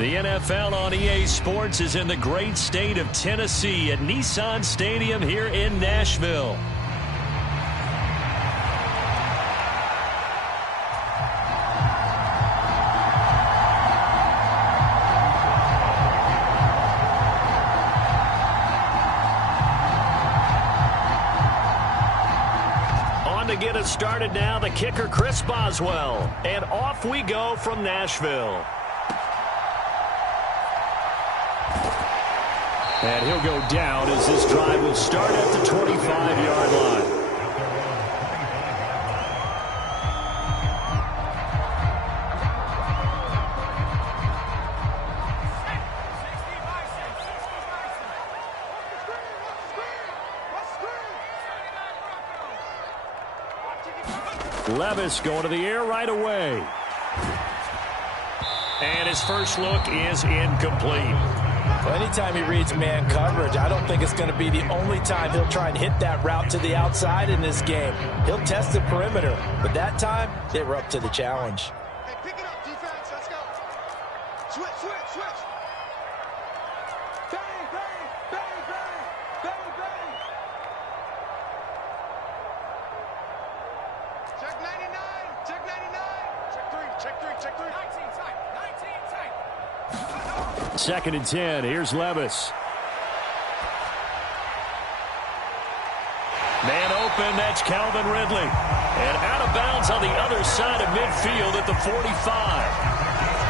The NFL on EA Sports is in the great state of Tennessee at Nissan Stadium here in Nashville. On to get us started now, the kicker Chris Boswell. And off we go from Nashville. And he'll go down as this drive will start at the 25-yard line. Levis going to the air right away. And his first look is incomplete. Well, anytime he reads man coverage, I don't think it's going to be the only time he'll try and hit that route to the outside in this game. He'll test the perimeter, but that time, they were up to the challenge. Hey, pick it up, defense. Let's go. Switch, switch, switch. Bang, bang, bang, bang, bang, bang. Check 99, check 99. Check 3, check 3, check 3. 19 tight, 19 tight. 2nd and 10. Here's Levis. Man open. That's Calvin Ridley. And out of bounds on the other side of midfield at the 45.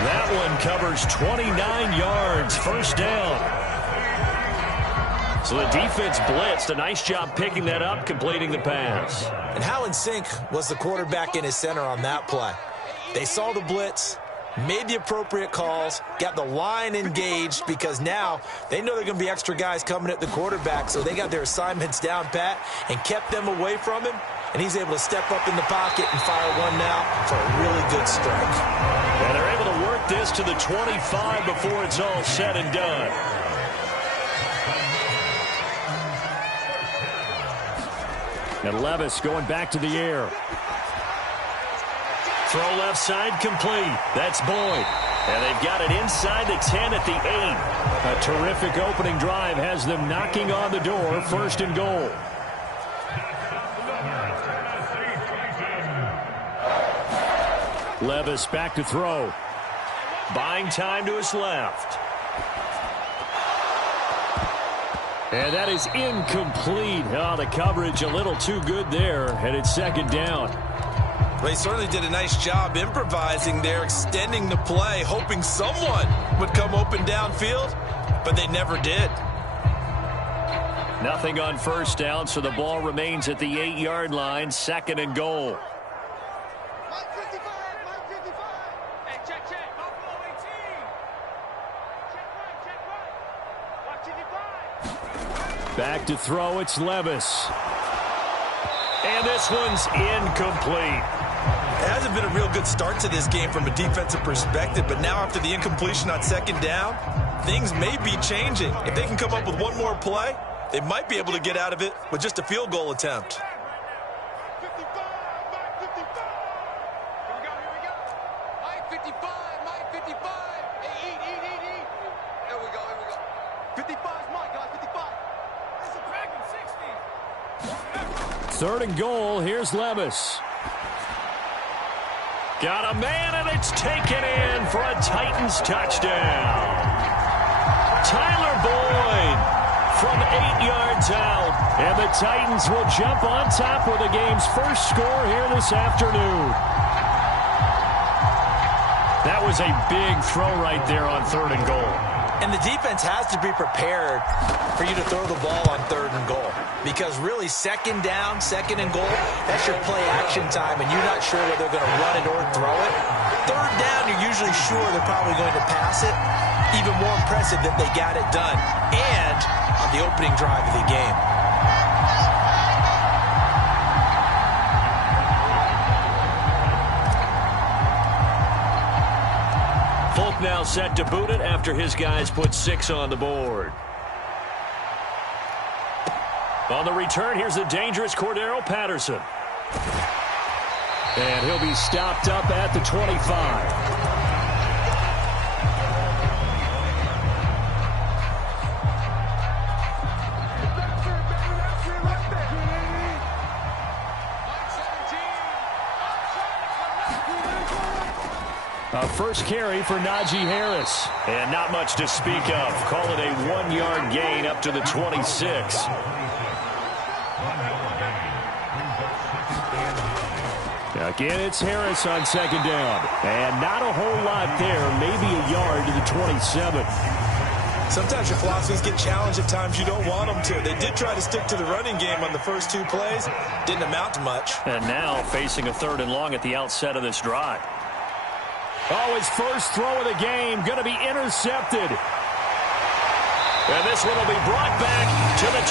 That one covers 29 yards. First down. So the defense blitzed. A nice job picking that up, completing the pass. And how in sync was the quarterback and his center on that play? They saw the blitz, made the appropriate calls, got the line engaged, because now they know there are going to be extra guys coming at the quarterback, so they got their assignments down pat and kept them away from him, and he's able to step up in the pocket and fire one now for a really good strike. And they're able to work this to the 25 before it's all said and done. And Levis going back to the air. Throw left side complete. That's Boyd. And they've got it inside the 10 at the 8. A terrific opening drive has them knocking on the door, first and goal. Levis back to throw. Buying time to his left. And that is incomplete. Oh, the coverage a little too good there, and it's second down. They certainly did a nice job improvising there, extending the play, hoping someone would come open downfield, but they never did. Nothing on first down, so the ball remains at the 8-yard line, second and goal. Back to throw, it's Levis. And this one's incomplete. It hasn't been a real good start to this game from a defensive perspective, but now after the incompletion on second down, things may be changing. If they can come up with one more play, they might be able to get out of it with just a field goal attempt. Third and goal, here's Levis. Got a man, and it's taken in for a Titans touchdown. Tyler Boyd from 8 yards out, and the Titans will jump on top with the game's first score here this afternoon. That was a big throw right there on third and goal. And the defense has to be prepared for you to throw the ball on third and goal. Because really, second down, second and goal, that's your play action time, and you're not sure whether they're going to run it or throw it. Third down, you're usually sure they're probably going to pass it. Even more impressive that they got it done. And on the opening drive of the game. Folk now set to boot it after his guys put 6 on the board. On the return, here's the dangerous Cordero Patterson. And he'll be stopped up at the 25. A first carry for Najee Harris. And not much to speak of. Call it a 1-yard gain up to the 26. Again, it's Harris on second down. And not a whole lot there. Maybe a yard to the 27. Sometimes your philosophies get challenged at times you don't want them to. They did try to stick to the running game on the first 2 plays. Didn't amount to much. And now facing a third and long at the outset of this drive. Oh, his first throw of the game going to be intercepted. And this one will be brought back to the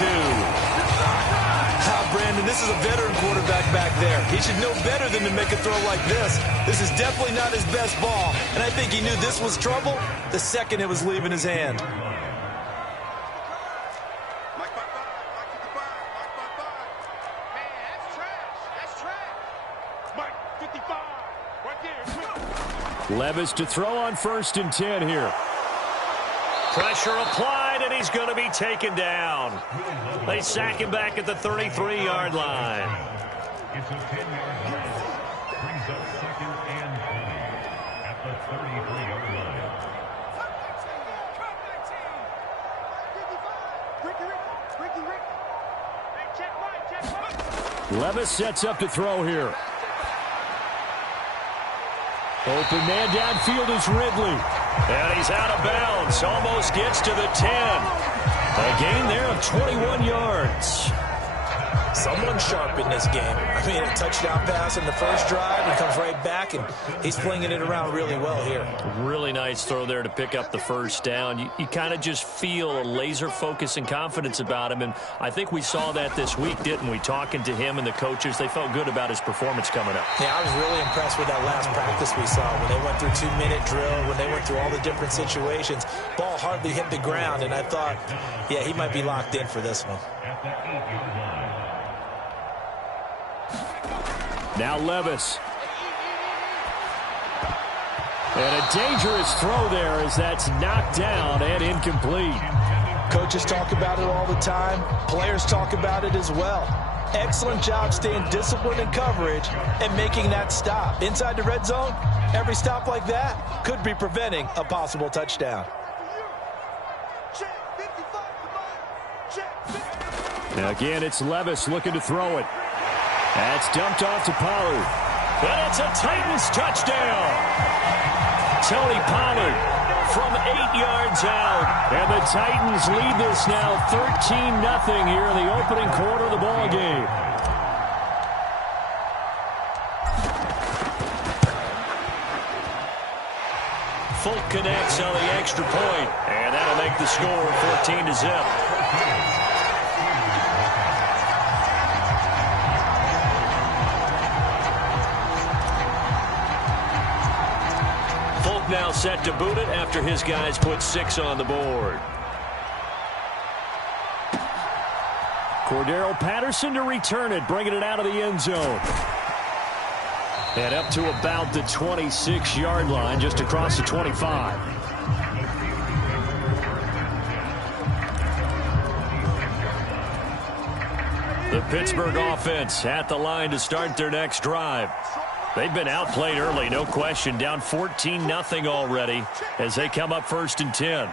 22. Brandon, this is a veteran quarterback back there. He should know better than to make a throw like this. This is definitely not his best ball. And I think he knew this was trouble the second it was leaving his hand. Levis to throw on first and 10 here. Pressure applied, and he's going to be taken down. They sack him back at the 33-yard line. It's a 10-yard gain. Brings up second and 20 at the 33-yard line. Levis sets up to throw here. Open man downfield is Ridley. And he's out of bounds. Almost gets to the 10. A gain there of 21 yards. Someone sharp in this game. I mean, a touchdown pass in the first drive, and comes right back, and he's flinging it around really well here. Really nice throw there to pick up the first down. You kind of just feel a laser focus and confidence about him, and I think we saw that this week, didn't we? Talking to him and the coaches, they felt good about his performance coming up. Yeah, I was really impressed with that last practice we saw when they went through 2-minute drill, when they went through all the different situations. Ball hardly hit the ground, and I thought, yeah, he might be locked in for this one. Now Levis. And a dangerous throw there as that's knocked down and incomplete. Coaches talk about it all the time. Players talk about it as well. Excellent job staying disciplined in coverage and making that stop. Inside the red zone, every stop like that could be preventing a possible touchdown. Now again, it's Levis looking to throw it. That's dumped off to Pollard. And it's a Titans touchdown. Tony Pollard from 8 yards out. And the Titans lead this now 13-0 here in the opening quarter of the ball game. Folk connects on the extra point, and that'll make the score 14-0. Now set to boot it after his guys put 6 on the board. Cordero Patterson to return it, bringing it out of the end zone. And up to about the 26-yard line, just across the 25. The Pittsburgh offense at the line to start their next drive. They've been outplayed early, no question. Down 14-0 already as they come up 1st and 10.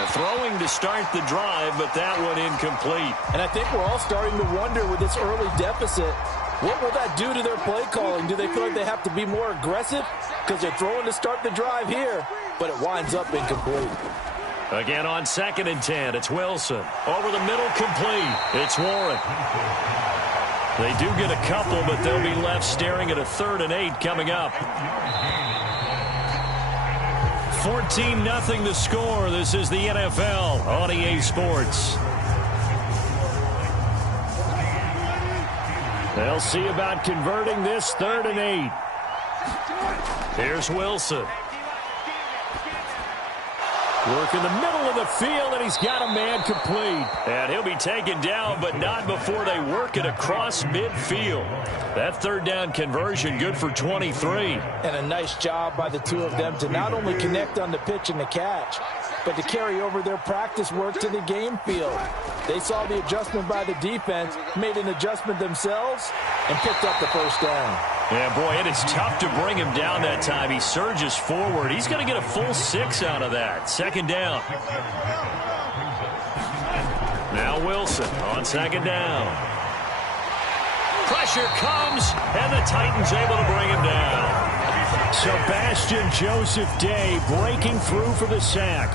The throwing to start the drive, but that one incomplete. And I think we're all starting to wonder with this early deficit, what will that do to their play calling? Do they feel like they have to be more aggressive because they're throwing to start the drive here, but it winds up incomplete? Again on 2nd and 10, it's Wilson. Over the middle, complete. It's Warren. They do get a couple, but they'll be left staring at a 3rd and 8 coming up. 14-0 the score. This is the NFL on EA Sports. They'll see about converting this 3rd and 8. Here's Wilson. Work in the middle of the field, and he's got a man complete. And he'll be taken down, but not before they work it across midfield. That 3rd down conversion good for 23. And a nice job by the two of them to not only connect on the pitch and the catch, but to carry over their practice work to the game field. They saw the adjustment by the defense, made an adjustment themselves, and picked up the 1st down. Yeah, boy, it is tough to bring him down that time. He surges forward. He's going to get a full 6 out of that. 2nd down. Now Wilson on 2nd down. Pressure comes, and the Titans able to bring him down. Sebastian Joseph Day breaking through for the sack.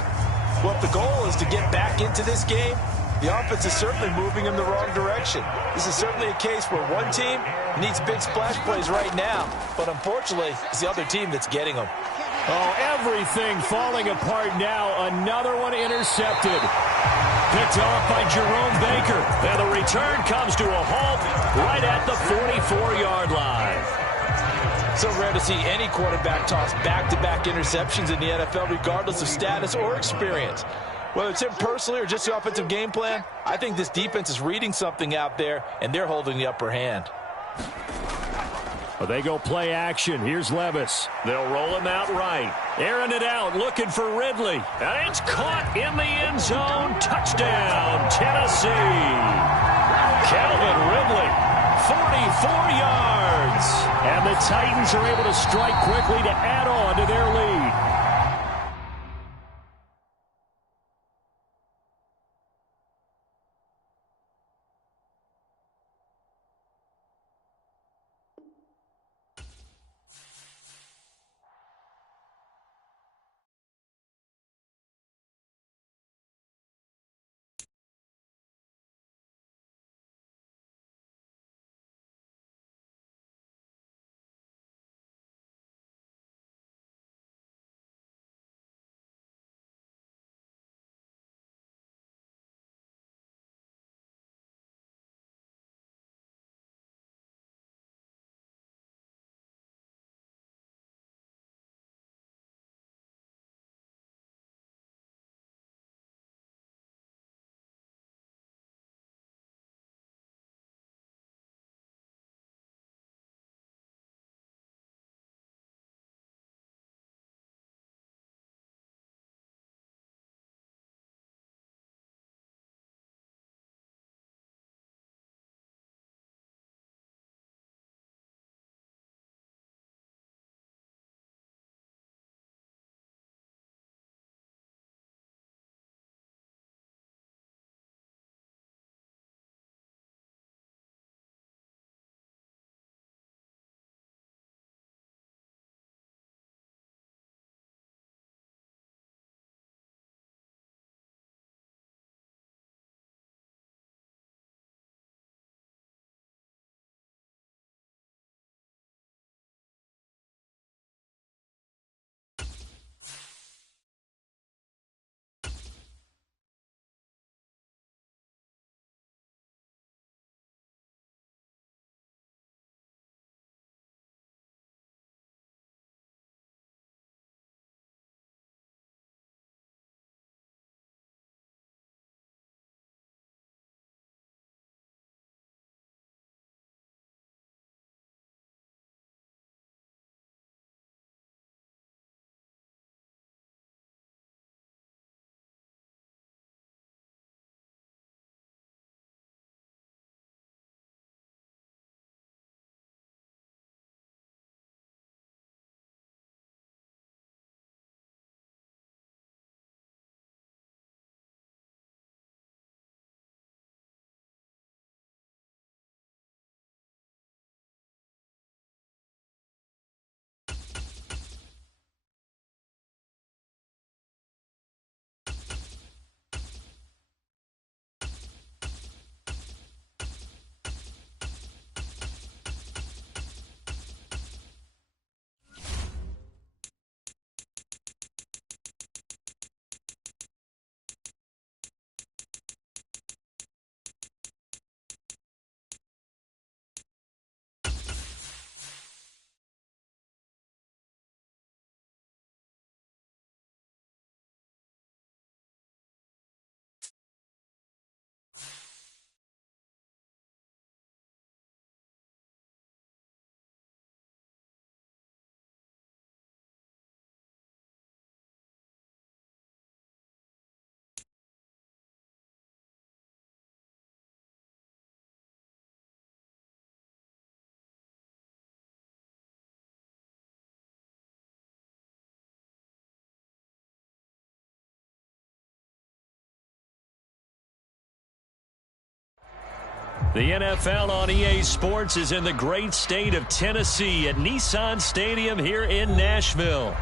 Well, if the goal is to get back into this game, the offense is certainly moving in the wrong direction. This is certainly a case where one team needs big splash plays right now, but unfortunately, it's the other team that's getting them. Oh, everything falling apart now. Another one intercepted. Picked off by Jerome Baker. And the return comes to a halt right at the 44-yard line. So rare to see any quarterback toss back-to-back interceptions in the NFL, regardless of status or experience. Whether it's him personally or just the offensive game plan, I think this defense is reading something out there, and they're holding the upper hand. Well, they go play action. Here's Levis. They'll roll him out right. Airing it out, looking for Ridley. And it's caught in the end zone. Touchdown, Tennessee. Calvin Ridley, 44 yards. And the Titans are able to strike quickly to add on to their lead. The NFL on EA Sports is in the great state of Tennessee at Nissan Stadium here in Nashville.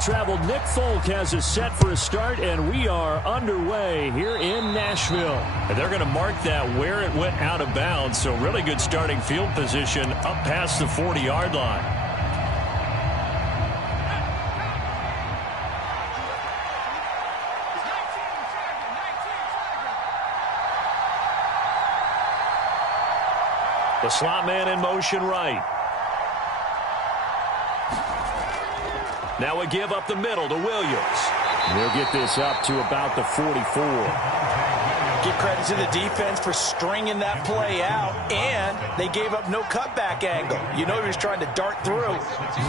Traveled Nick Folk has us set for a start, and we are underway here in Nashville. And they're going to mark that where it went out of bounds, so really good starting field position up past the 40-yard line. The slot man in motion right. Now a give up the middle to Williams. We'll get this up to about the 44. Give credit to the defense for stringing that play out, and they gave up no cutback angle. You know he was trying to dart through.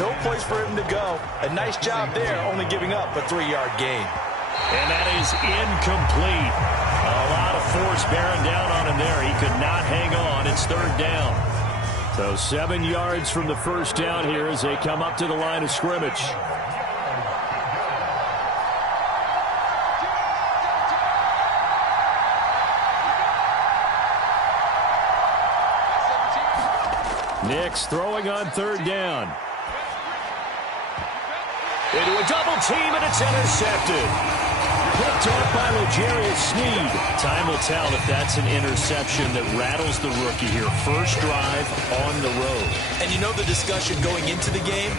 No place for him to go. A nice job there, only giving up a 3-yard gain. And that is incomplete. A lot of force bearing down on him there. He could not hang on. It's 3rd down. So 7 yards from the first down here as they come up to the line of scrimmage. Nix throwing on 3rd down. Into a double team, and it's intercepted. Picked off by L'Jarius Sneed. Time will tell if that's an interception that rattles the rookie here. First drive on the road. And you know the discussion going into the game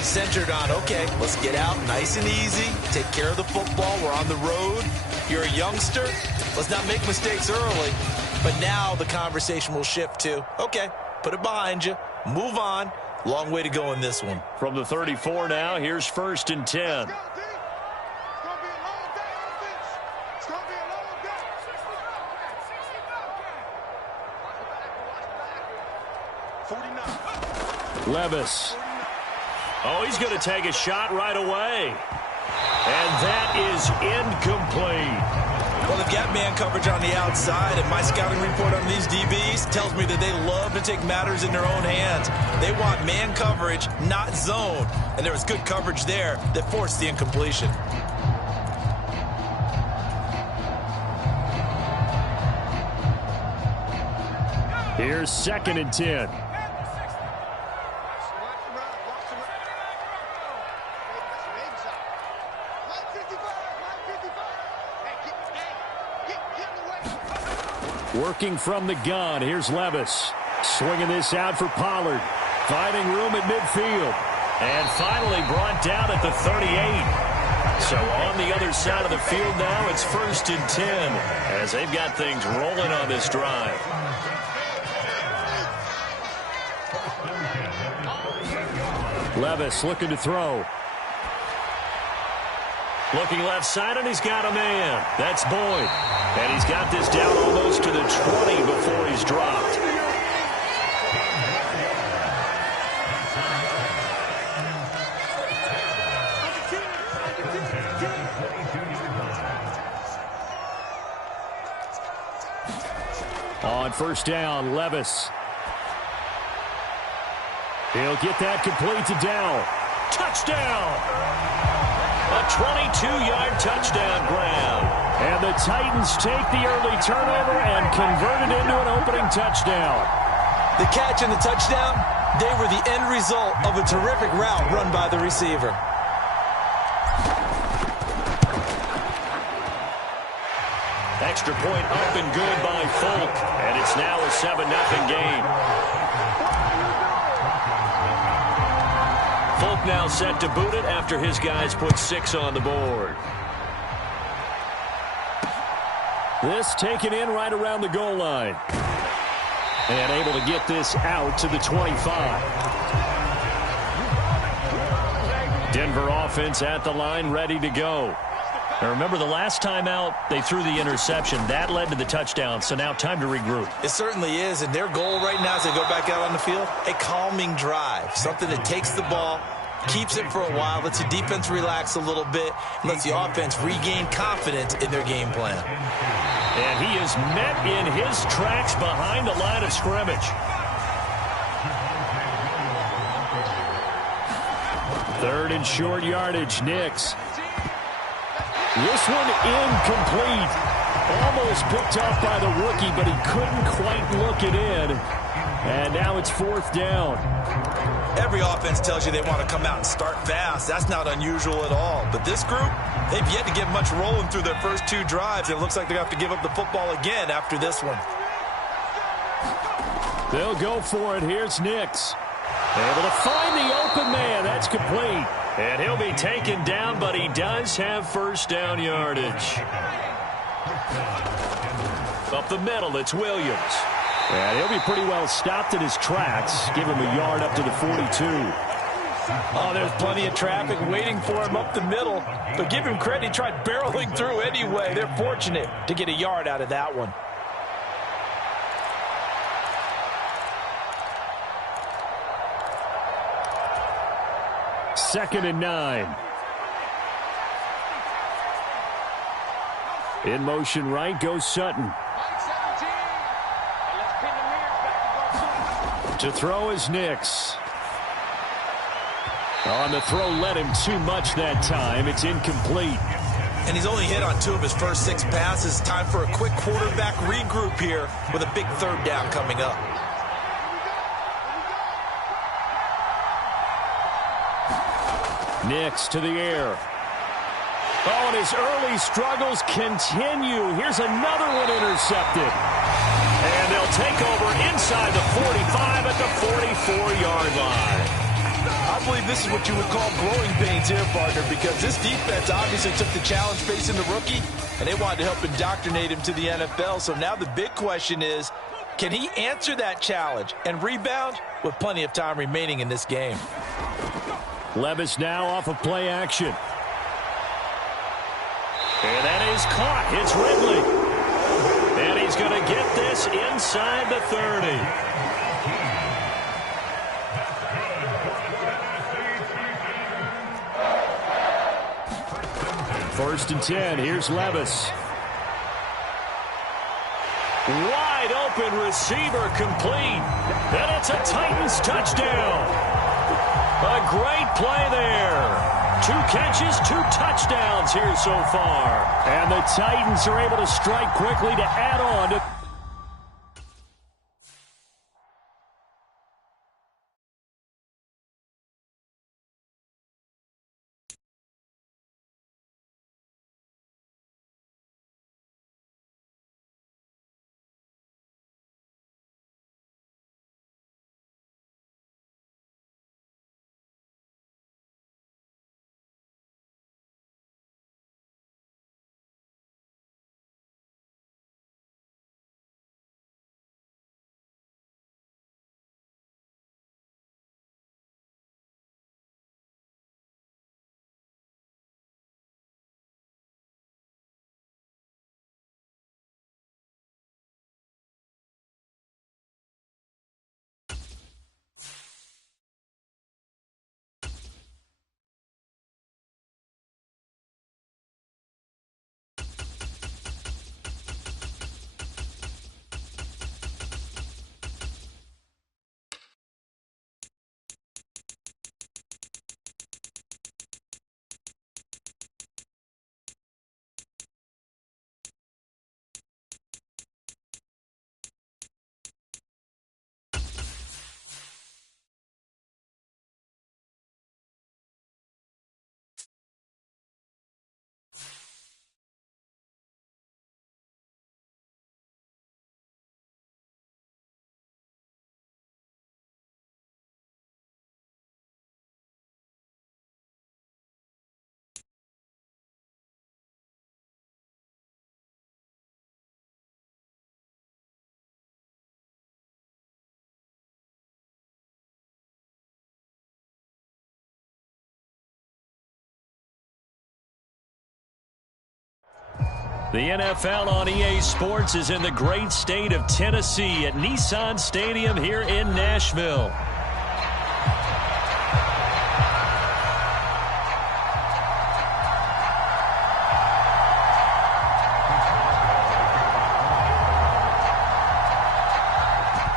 centered on, okay, let's get out nice and easy, take care of the football, we're on the road. You're a youngster, let's not make mistakes early. But now the conversation will shift to, okay, put it behind you, move on. Long way to go in this one. From the 34 now, here's 1st and 10. Levis. Oh, he's going to take a shot right away. And that is incomplete. Well, they've got man coverage on the outside, and my scouting report on these DBs tells me that they love to take matters in their own hands. They want man coverage, not zone. And there was good coverage there that forced the incompletion. Here's 2nd and 10. Working from the gun. Here's Levis. Swinging this out for Pollard. Finding room at midfield. And finally brought down at the 38. So on the other side of the field now, it's 1st and 10 as they've got things rolling on this drive. Levis looking to throw. Looking left side, and he's got a man. That's Boyd. And he's got this down almost to the 20 before he's dropped. On 1st down, Levis. He'll get that complete to Dow. Touchdown! A 22-yard touchdown grab. And the Titans take the early turnover and convert it into an opening touchdown. The catch and the touchdown, they were the end result of a terrific route run by the receiver. Extra point up and good by Folk. And it's now a 7-0 game. Folk now set to boot it after his guys put 6 on the board. This taken in right around the goal line. And able to get this out to the 25. Denver offense at the line, ready to go. Now remember, the last time out, they threw the interception. That led to the touchdown, so now time to regroup. It certainly is, and their goal right now as they go back out on the field, a calming drive, something that takes the ball, keeps it for a while, lets the defense relax a little bit, and lets the offense regain confidence in their game plan. And he is met in his tracks behind the line of scrimmage. Third and short yardage, Nix. This one incomplete. Almost picked off by the rookie, but he couldn't quite look it in. And now it's 4th down. Every offense tells you they want to come out and start fast. That's not unusual at all. But this group, they've yet to get much rolling through their first 2 drives. It looks like they're going to have to give up the football again after this one. They'll go for it. Here's Nix. Able to find the open man. That's complete. And he'll be taken down, but he does have first down yardage. Up the middle, it's Williams. And he'll be pretty well stopped in his tracks. Give him a yard up to the 42. Oh, there's plenty of traffic waiting for him up the middle. But give him credit, he tried barreling through anyway. They're fortunate to get a yard out of that one. Second and 9. In motion right goes Sutton. To throw is Nix. On the throw, led him too much that time. It's incomplete. And he's only hit on 2 of his first 6 passes. Time for a quick quarterback regroup here with a big 3rd down coming up. Nix to the air. Oh, and his early struggles continue. Here's another one intercepted. And they'll take over inside the 45 at the 44-yard line. I believe this is what you would call growing pains here, partner, because this defense obviously took the challenge facing the rookie, and they wanted to help indoctrinate him to the NFL. So now the big question is, can he answer that challenge and rebound with plenty of time remaining in this game? Levis now off of play action. And that is caught. It's Ridley. And he's going to get this inside the 30. First and 10. Here's Levis. Wide open receiver complete. And it's a Titans touchdown. A great play there. 2 catches, 2 touchdowns here so far. And the Titans are able to strike quickly to add on to The NFL on EA Sports is in the great state of Tennessee at Nissan Stadium here in Nashville.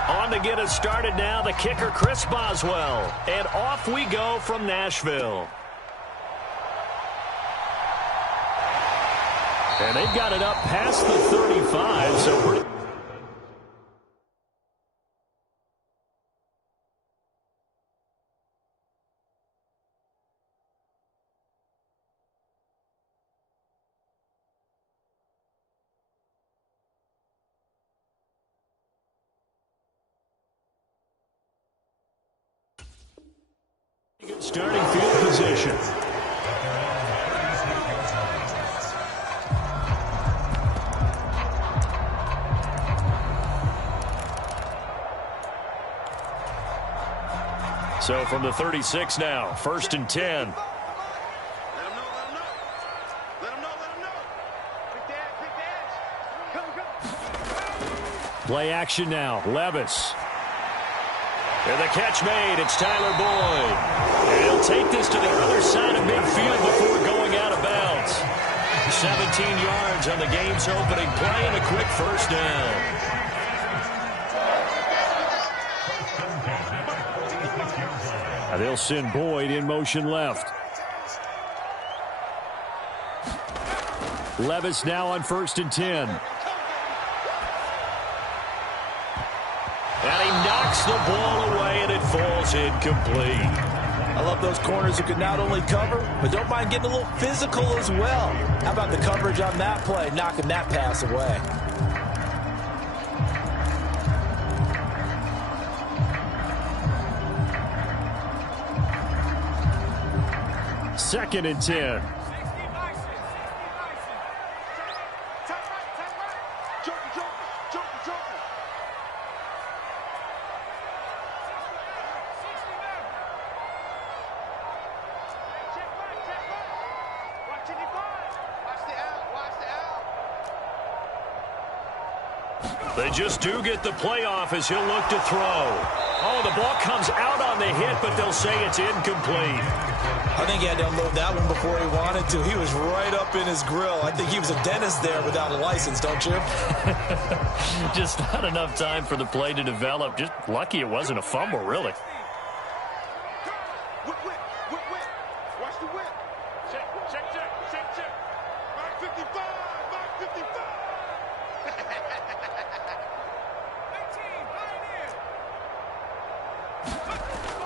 On to get us started now, the kicker Chris Boswell. And off we go from Nashville. And they've got it up past the 35, so pretty... Good starting field position. So from the 36 now, 1st and 10. Let him know, let him know. Let him know, let him know. Quick dance. Play action now, Levis. And the catch made, it's Tyler Boyd. And he'll take this to the other side of midfield before going out of bounds. 17 yards on the game's opening play and a quick first down. They'll send Boyd in motion left. Levis now on 1st and 10. And he knocks the ball away, and it falls incomplete. I love those corners who can not only cover, but don't mind getting a little physical as well. How about the coverage on that play, knocking that pass away? 2nd and 10. They just do get the playoff as he'll look to throw. Oh, the ball comes out on the hit, but they'll say it's incomplete. I think he had to unload that one before he wanted to. He was right up in his grill. I think he was a dentist there without a license, don't you? Just not enough time for the play to develop. Just lucky it wasn't a fumble, really. Whip, whip, whip, whip. Watch the whip. Check, check, check, check, check. 555,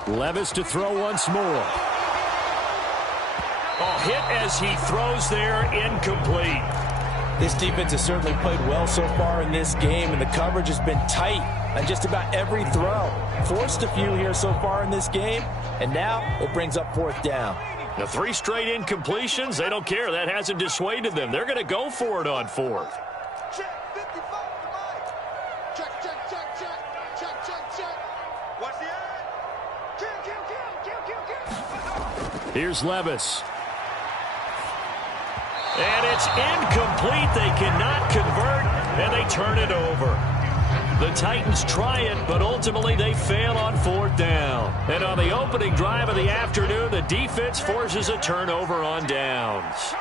555. Levis to throw once more. Oh, hit as he throws there, incomplete. This defense has certainly played well so far in this game, and the coverage has been tight on just about every throw. Forced a few here so far in this game, and now it brings up 4th down. The 3 straight incompletions, they don't care. That hasn't dissuaded them. They're going to go for it on 4th. Check, 55 to Mike. Check, check, check, check. Check, check, check. Watch the eye. Kill, kill, kill, kill, kill, kill. Here's Levis. And it's incomplete. They cannot convert, and they turn it over. The Titans try it, but ultimately they fail on 4th down. And on the opening drive of the afternoon, the defense forces a turnover on downs.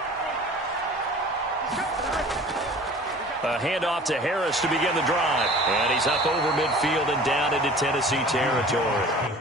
A handoff to Harris to begin the drive. And he's up over midfield and down into Tennessee territory.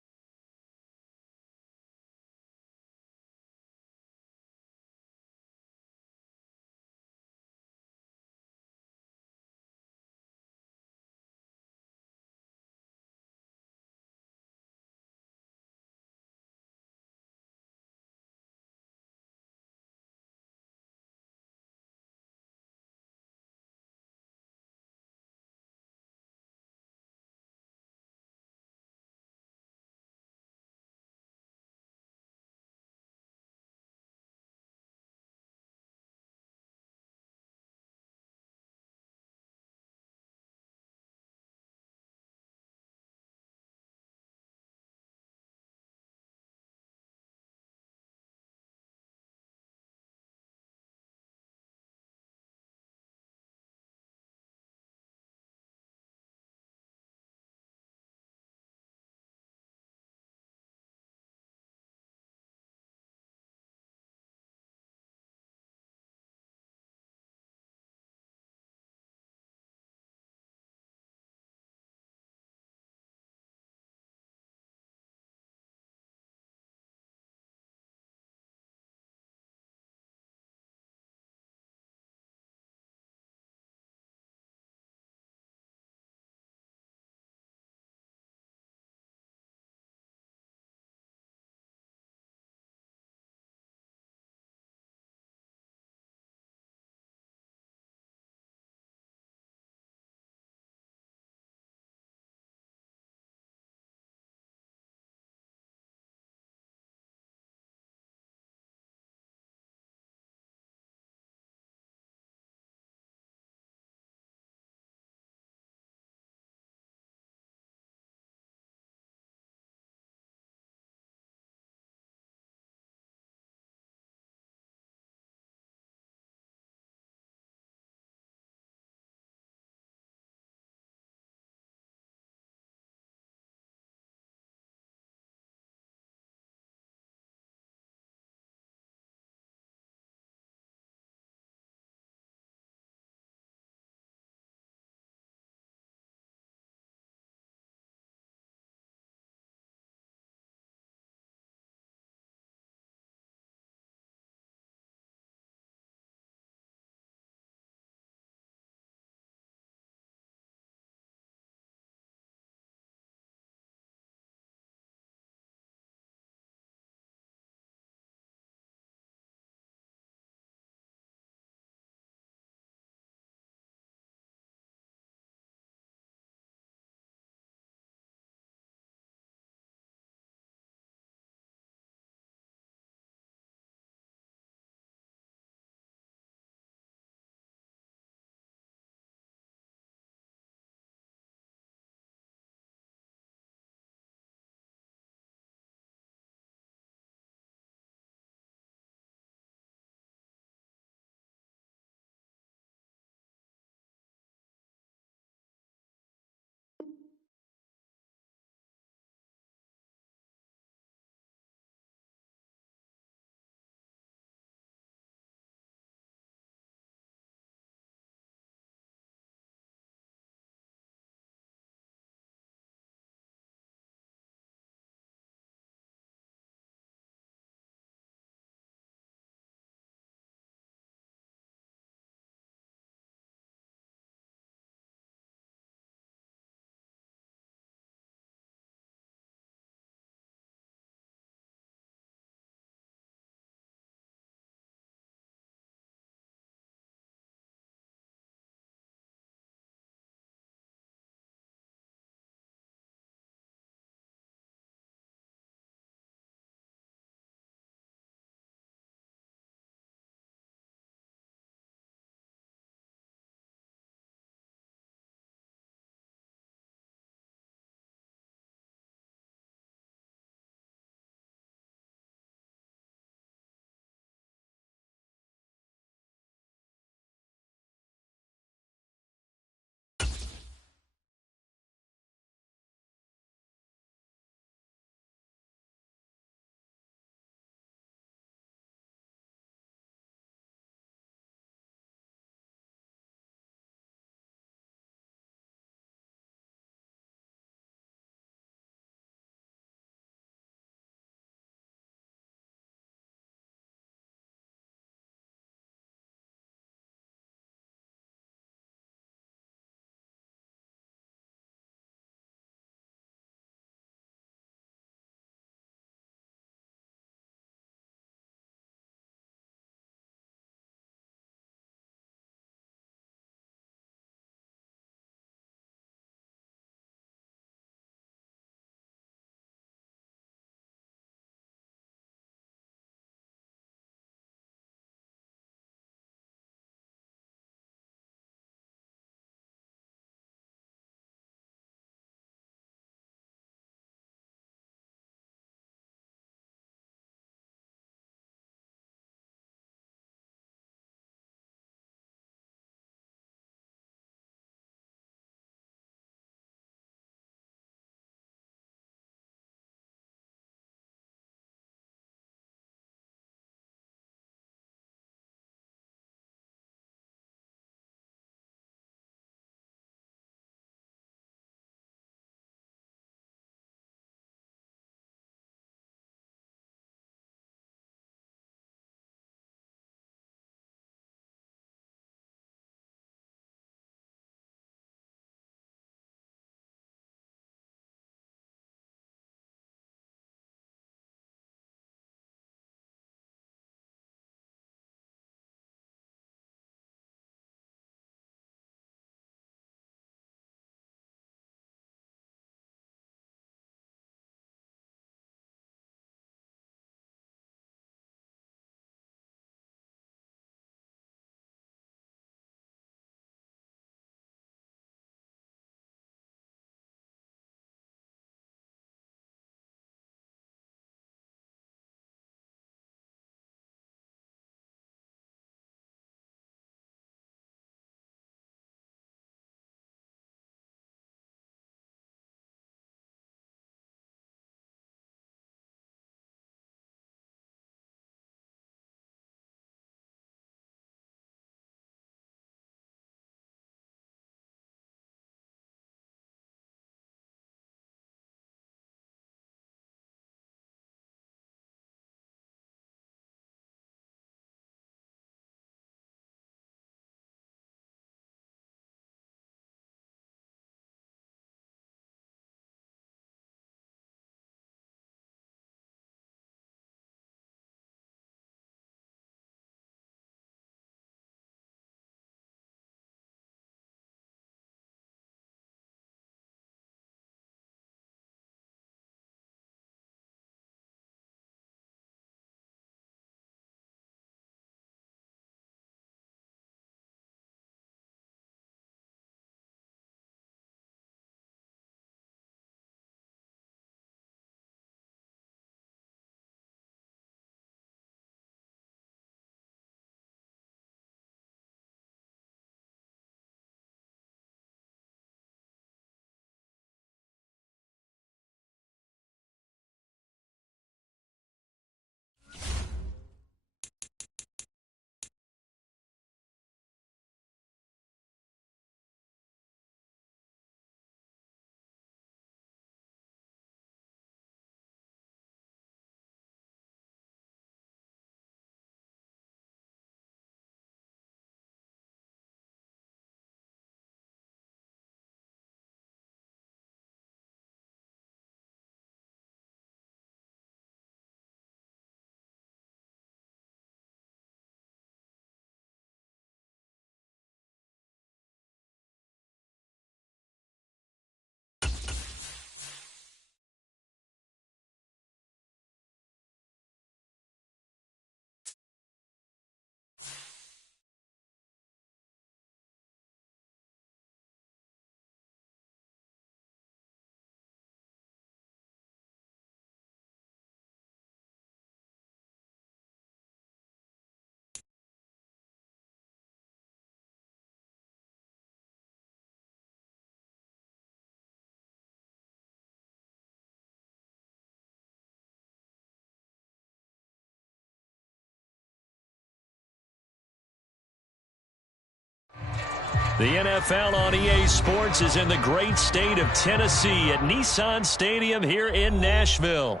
The NFL on EA Sports is in the great state of Tennessee at Nissan Stadium here in Nashville.